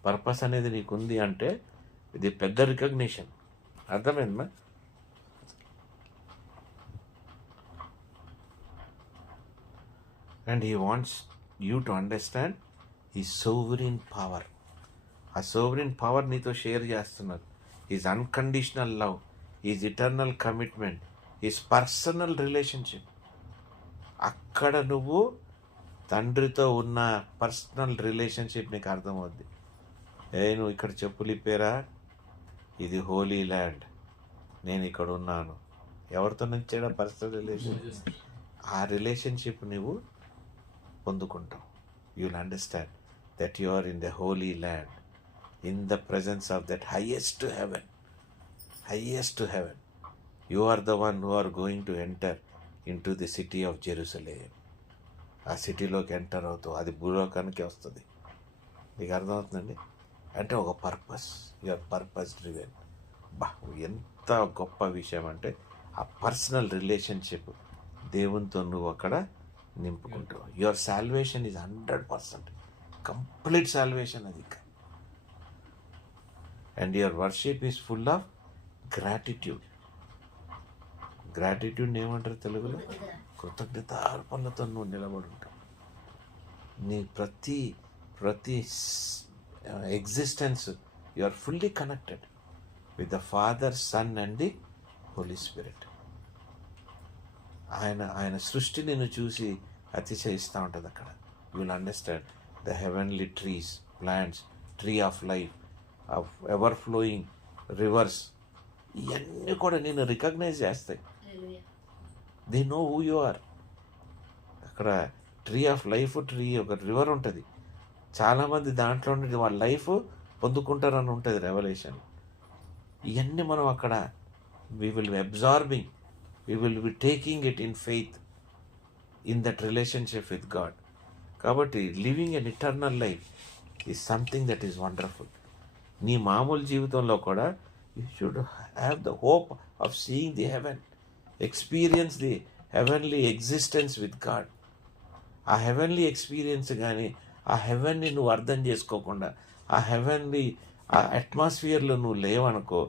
పర్పస్ అనేది నీకు ఉంది అంటే ఇది పెద్ద రికగ్నిషన్. అర్థమైందా? And he wants you to understand ఈ సోవరీన్ పవర్. ఆ సోవరీన్ పవర్ నీతో షేర్ చేస్తున్నారు. Is unconditional love, is eternal commitment, is personal relationship. అక్కడ నువ్వు తండ్రితో ఉన్న పర్సనల్ రిలేషన్షిప్ నీకు అర్థమవుద్ది. నువ్వు ఇక్కడ చెప్పులు ఇప్పారా, ఇది హోలీ ల్యాండ్, నేను ఇక్కడ ఉన్నాను. ఎవరితో నుంచేడా పర్సనల్ రిలేషన్? ఆ రిలేషన్షిప్ నువ్వు పొందుకుంటావు. You will understand that you are in the holy land, in the presence of that highest heaven. Highest heaven. You are the one who are going to enter into the city of Jerusalem. ఆ సిటీలోకి ఎంటర్ అవుతావు, అది భూలోకానికి వస్తుంది. నీకు అర్థమవుతుందండి? అంటే ఒక పర్పస్, యువర్ పర్పస్ డ్రివెన్. ఎంత గొప్ప విషయం అంటే ఆ పర్సనల్ రిలేషన్షిప్ దేవునితో నువ్వు అక్కడ నింపుకుంటావు. Your salvation is 100%, complete salvation అది. And your worship is full of gratitude. Gratitude ఏమంటారు తెలుగులో? కృతజ్ఞతార్పణలతో నువ్వు నిలబడి ఉంటావు. నీ ప్రతి existence you are fully connected with the father, son and the holy spirit. ఆయన సృష్టి నిన్ను చూసి అతిశయిస్తూ ఉంటుంది అక్కడ. You will understand the heavenly trees, plants, tree of life, ever flowing rivers, ఇవన్నీ కూడా నేను రికగ్నైజ్ చేస్తాయి. They know who you are. అక్కడ ట్రీ ఆఫ్ లైఫ్, ట్రీ ఒక రివర్ ఉంటుంది. చాలామంది దాంట్లో నుండి వాళ్ళ లైఫ్ పొందుకుంటారని ఉంటుంది రెవల్యూషన్. ఇవన్నీ మనం అక్కడ we will be absorbing, we will be taking it in faith in that relationship with God. కాబట్టి living an eternal life is something that is wonderful. నీ మామూలు జీవితంలో కూడా you should have the hope of seeing the heaven, experience the heavenly existence with God. ఆ హెవెన్లీ ఎక్స్పీరియన్స్ కానీ ఆ హెవెన్ని నువ్వు అర్థం చేసుకోకుండా ఆ హెవెన్లీ ఆ అట్మాస్ఫియర్లో నువ్వు లేవనుకో,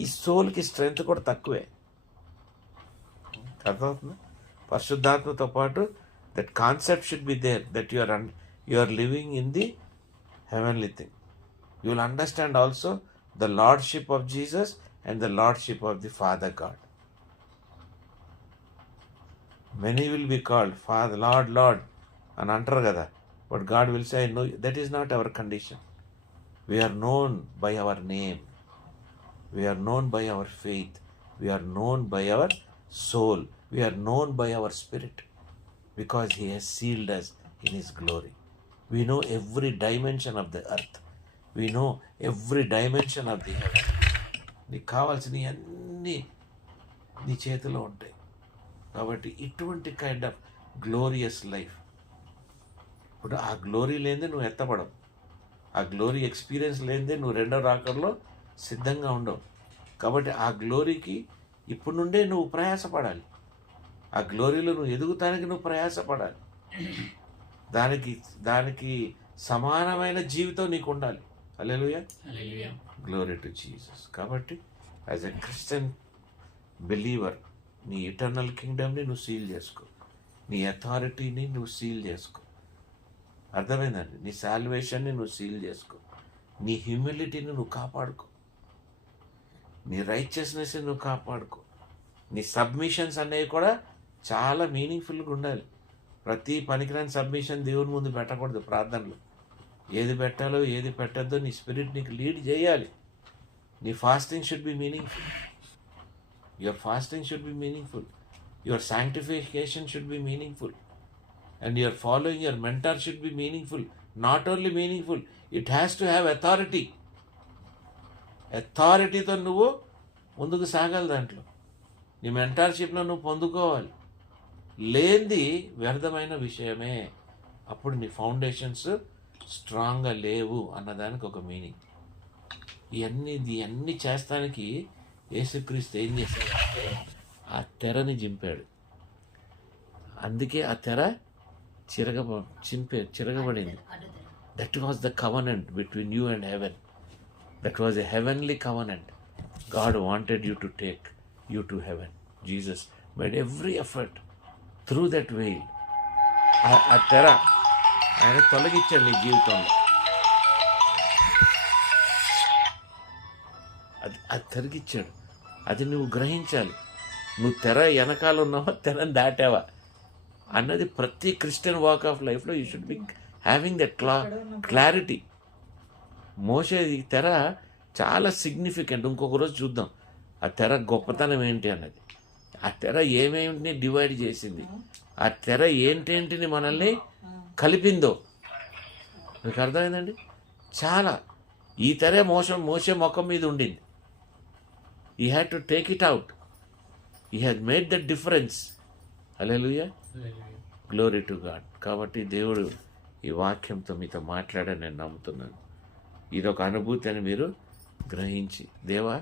ఈ సోల్కి స్ట్రెంగ్త్ కూడా తక్కువే. అర్థమవుతుందా? పరిశుద్ధాత్మతో పాటు that concept should be there that you are living in the heavenly thing. You will understand also the lordship of Jesus and the lordship of the Father God. Many will be called Father Lord Lord అని అంటారు కదా, but God will say no, that is not our condition. We are known by our name. We are known by our faith. We are known by our soul. We are known by our spirit because He has sealed us in His glory. We know every dimension of the earth. We know every dimension of the heaven. నీకు కావాల్సినవి అన్నీ నీ చేతిలో ఉంటాయి. కాబట్టి ఇటువంటి కైండ్ ఆఫ్ గ్లోరియస్ లైఫ్. ఇప్పుడు ఆ గ్లోరీ లేనిదే నువ్వు ఎత్తపడవు. ఆ గ్లోరీ ఎక్స్పీరియన్స్ లేనిదే నువ్వు రెండో రాకడలో సిద్ధంగా ఉండవు. కాబట్టి ఆ గ్లోరీకి ఇప్పుడు నుండే నువ్వు ప్రయాసపడాలి. ఆ గ్లోరీలో నువ్వు ఎదుగుతానికి నువ్వు ప్రయాసపడాలి. దానికి సమానమైన జీవితం నీకు ఉండాలి. హల్లెలూయా, గ్లోరీ టు జీసస్. కాబట్టి యాజ్ ఎ క్రిస్టియన్ బిలీవర్ నీ ఇటర్నల్ కింగ్డమ్ని నువ్వు సీల్ చేసుకో, నీ అథారిటీని నువ్వు సీల్ చేసుకో. అర్థమైందండి? నీ సాల్వేషన్ని నువ్వు సీల్ చేసుకో, నీ హ్యూమిలిటీని నువ్వు కాపాడుకో, నీ రైచియస్నెస్ని నువ్వు కాపాడుకో. నీ సబ్మిషన్స్ అనేవి కూడా చాలా మీనింగ్ఫుల్గా ఉండాలి. ప్రతి పనికిరాని సబ్మిషన్ దేవుని ముందు పెట్టకూడదు. ప్రార్థనలు ఏది పెట్టాలో ఏది పెట్టద్దో నీ స్పిరిట్ నీకు లీడ్ చేయాలి. నీ fasting should be meaningful. Your fasting should be meaningful. Your sanctification should be meaningful. And your following your mentor should be meaningful. Not only meaningful, it has to have authority. అథారిటీతో నువ్వు ముందుకు సాగాలి. దాంట్లో నీ మెంటార్షిప్లో నువ్వు పొందుకోవాలి. లేనిది వ్యర్థమైన విషయమే. అప్పుడు నీ ఫౌండేషన్స్ స్ట్రాంగ్గా లేవు అన్నదానికి ఒక మీనింగ్. ఇవన్నీ చేస్తానికి యేసుక్రీస్తు ఏం చేశాడంటే ఆ తెరని చింపాడు. అందుకే ఆ తెర చిరగబడింది. That was the covenant between you and heaven. That was a heavenly covenant. God wanted you to take you to heaven. Jesus made every effort through that veil. ఆ తెర ఆయన తొలగించాడు నీ జీవితంలో. అది తొలగించాడు. అది నువ్వు గ్రహించాలి. నువ్వు తెర వెనకాల ఉన్నావా, తెరని దాటావా అన్నది ప్రతి క్రిస్టియన్ వాక్ ఆఫ్ లైఫ్లో you should be having that clarity. మోషే ఈ తెర చాలా సిగ్నిఫికెంట్. ఇంకొక రోజు చూద్దాం ఆ తెర గొప్పతనం ఏంటి అన్నది. ఆ తెర ఏమేమిటిని డివైడ్ చేసింది, ఆ తెర ఏంటేంటిని మనల్ని కలిపిందో మీకు అర్థమైందండి. చాలా ఈ తెరే మోసే ముఖం మీద ఉండింది. He had to take it out. He had made the difference. Hallelujah, glory to God. కాబట్టి దేవుడు ఈ వాక్యంతో మీతో మాట్లాడని నేను నమ్ముతున్నాను. ఇదొక అనుభూతి అని మీరు గ్రహించి, దేవా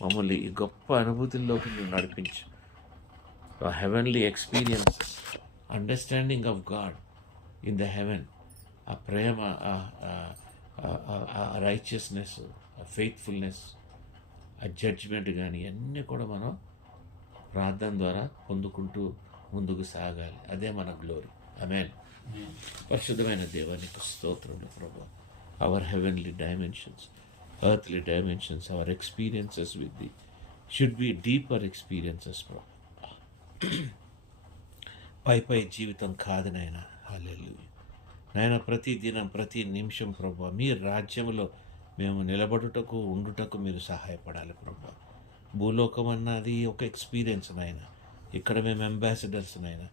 మమ్మల్ని ఈ గొప్ప అనుభూతుల్లోకి నువ్వు నడిపించు. Heavenly experiences, understanding of God in the heaven, ఆ ప్రేమ, ఆ రైచియస్నెస్, ఆ ఫెయిత్ఫుల్నెస్, ఆ జడ్జ్మెంట్ కానీ అన్నీ కూడా మనం ప్రార్థన ద్వారా పొందుకుంటూ ముందుకు సాగాలి. అదే మన గ్లోరీ. ఆమేన్. పరిశుద్ధమైన దేవానికి స్తోత్రములు ప్రభువా. Our heavenly dimensions, earthly dimensions, our experiences with the should be deeper experiences ప్రభు. పై జీవితం కాదు నాయన. హల్లెలూయా నాయన. ప్రతి దినం ప్రతి నిమిషం ప్రభువా మీ రాజ్యంలో మేము నిలబడుటకు ఉండుటకు మీరు సహాయపడాలి ప్రభా. భూలోకం అన్నది ఒక ఎక్స్పీరియన్స్ నాయన. ఇక్కడ మేము అంబాసిడర్స్ నాయన.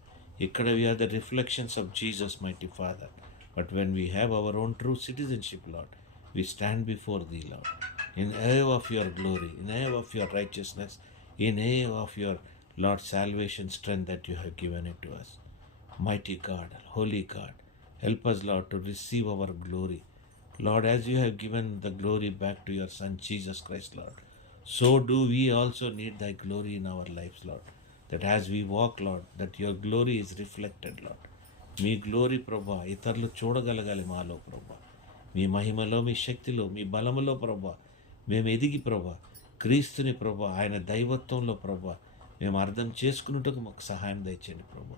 ఇక్కడ we are the reflections of Jesus mighty Father. But when we have our own true citizenship Lord, we stand before thee, Lord, in awe of your glory, in awe of your righteousness, in awe of your, Lord, salvation strength that you have given it to us. Mighty God, holy God, help us, Lord, to receive our glory. Lord, as you have given the glory back to your Son, Jesus Christ, Lord, so do we also need thy glory in our lives, Lord, that as we walk, Lord, that your glory is reflected, Lord. Me glory ప్రభా ఇతరులు చూడగలగాలి మాలో ప్రభా. మీ మహిమలో, మీ శక్తిలో, మీ బలములో ప్రభా మేము ఎదిగి ప్రభా క్రీస్తుని ప్రభా ఆయన దైవత్వంలో ప్రభా మేము అర్థం చేసుకున్నట్టుకు మాకు సహాయం దయచేయండి ప్రభా.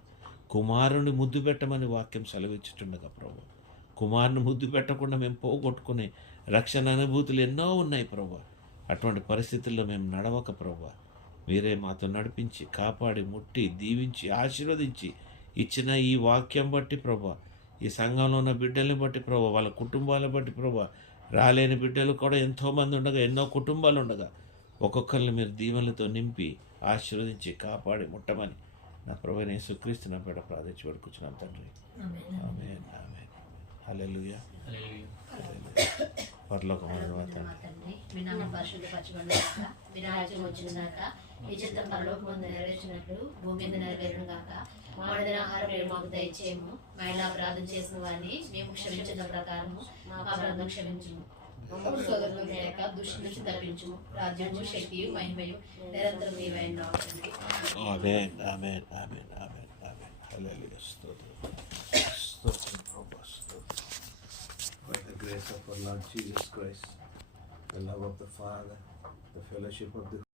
కుమారుని ముద్దు పెట్టమని వాక్యం సెలవిచ్చుతుండగా ప్రభా, కుమారుని ముద్దు పెట్టకుండా మేము పోగొట్టుకునే రక్షణ అనుభూతులు ఎన్నో ఉన్నాయి ప్రభా. అటువంటి పరిస్థితుల్లో మేము నడవక ప్రభా మీరే మాతో నడిపించి కాపాడి ముట్టి దీవించి ఆశీర్వదించి ఇచ్చిన ఈ వాక్యం బట్టి ప్రభా, ఈ సంఘంలో ఉన్న బిడ్డల్ని బట్టి ప్రభా, వాళ్ళ కుటుంబాలను బట్టి ప్రభా, రాలేని బిడ్డలు కూడా ఎంతోమంది ఉండగా, ఎన్నో కుటుంబాలు ఉండగా ఒక్కొక్కరిని మీరు దీవెనలతో నింపి ఆశీర్వదించి కాపాడి ముట్టమని నా ప్రభువైన యేసుక్రీస్తు నా పేట ప్రార్థించి వేడుకుంటున్నాం తండ్రి. ఆమేన్, ఆమేన్. హల్లెలూయా. పరలోకమందున్న మా తండ్రి, మీ నామం పరిశుద్ధపరచబడుగాక, మీ రాజ్యం వచ్చుగాక, మీ చిత్తం పరలోకమందు నెరవేర్చినట్లు భూమి మీద నెరవేరును గాక. మా అనుదిన ఆహారం నేడు మాకు దయచేయము, మా ఇలా అపరాధం చేసిన వారిని మేము క్షమించిన ప్రకారము మా అపరాధం క్షమించుము. మమ్మల్ని సోదరులు లేక దుష్టి నుంచి తప్పించుము. రాజ్యము, శక్తియు, మహిమయు నిరంతరం నీవై ఉన్నావు తండ్రి. ఆమేన్, ఆమేన్, ఆమేన్, ఆమేన్, ఆమేన్. హల్లెలూయా. స్తోత్రం, స్తోత్రం ప్రభువా, స్తోత్రం. By the grace of our Lord Jesus Christ, the love of the Father, the fellowship of the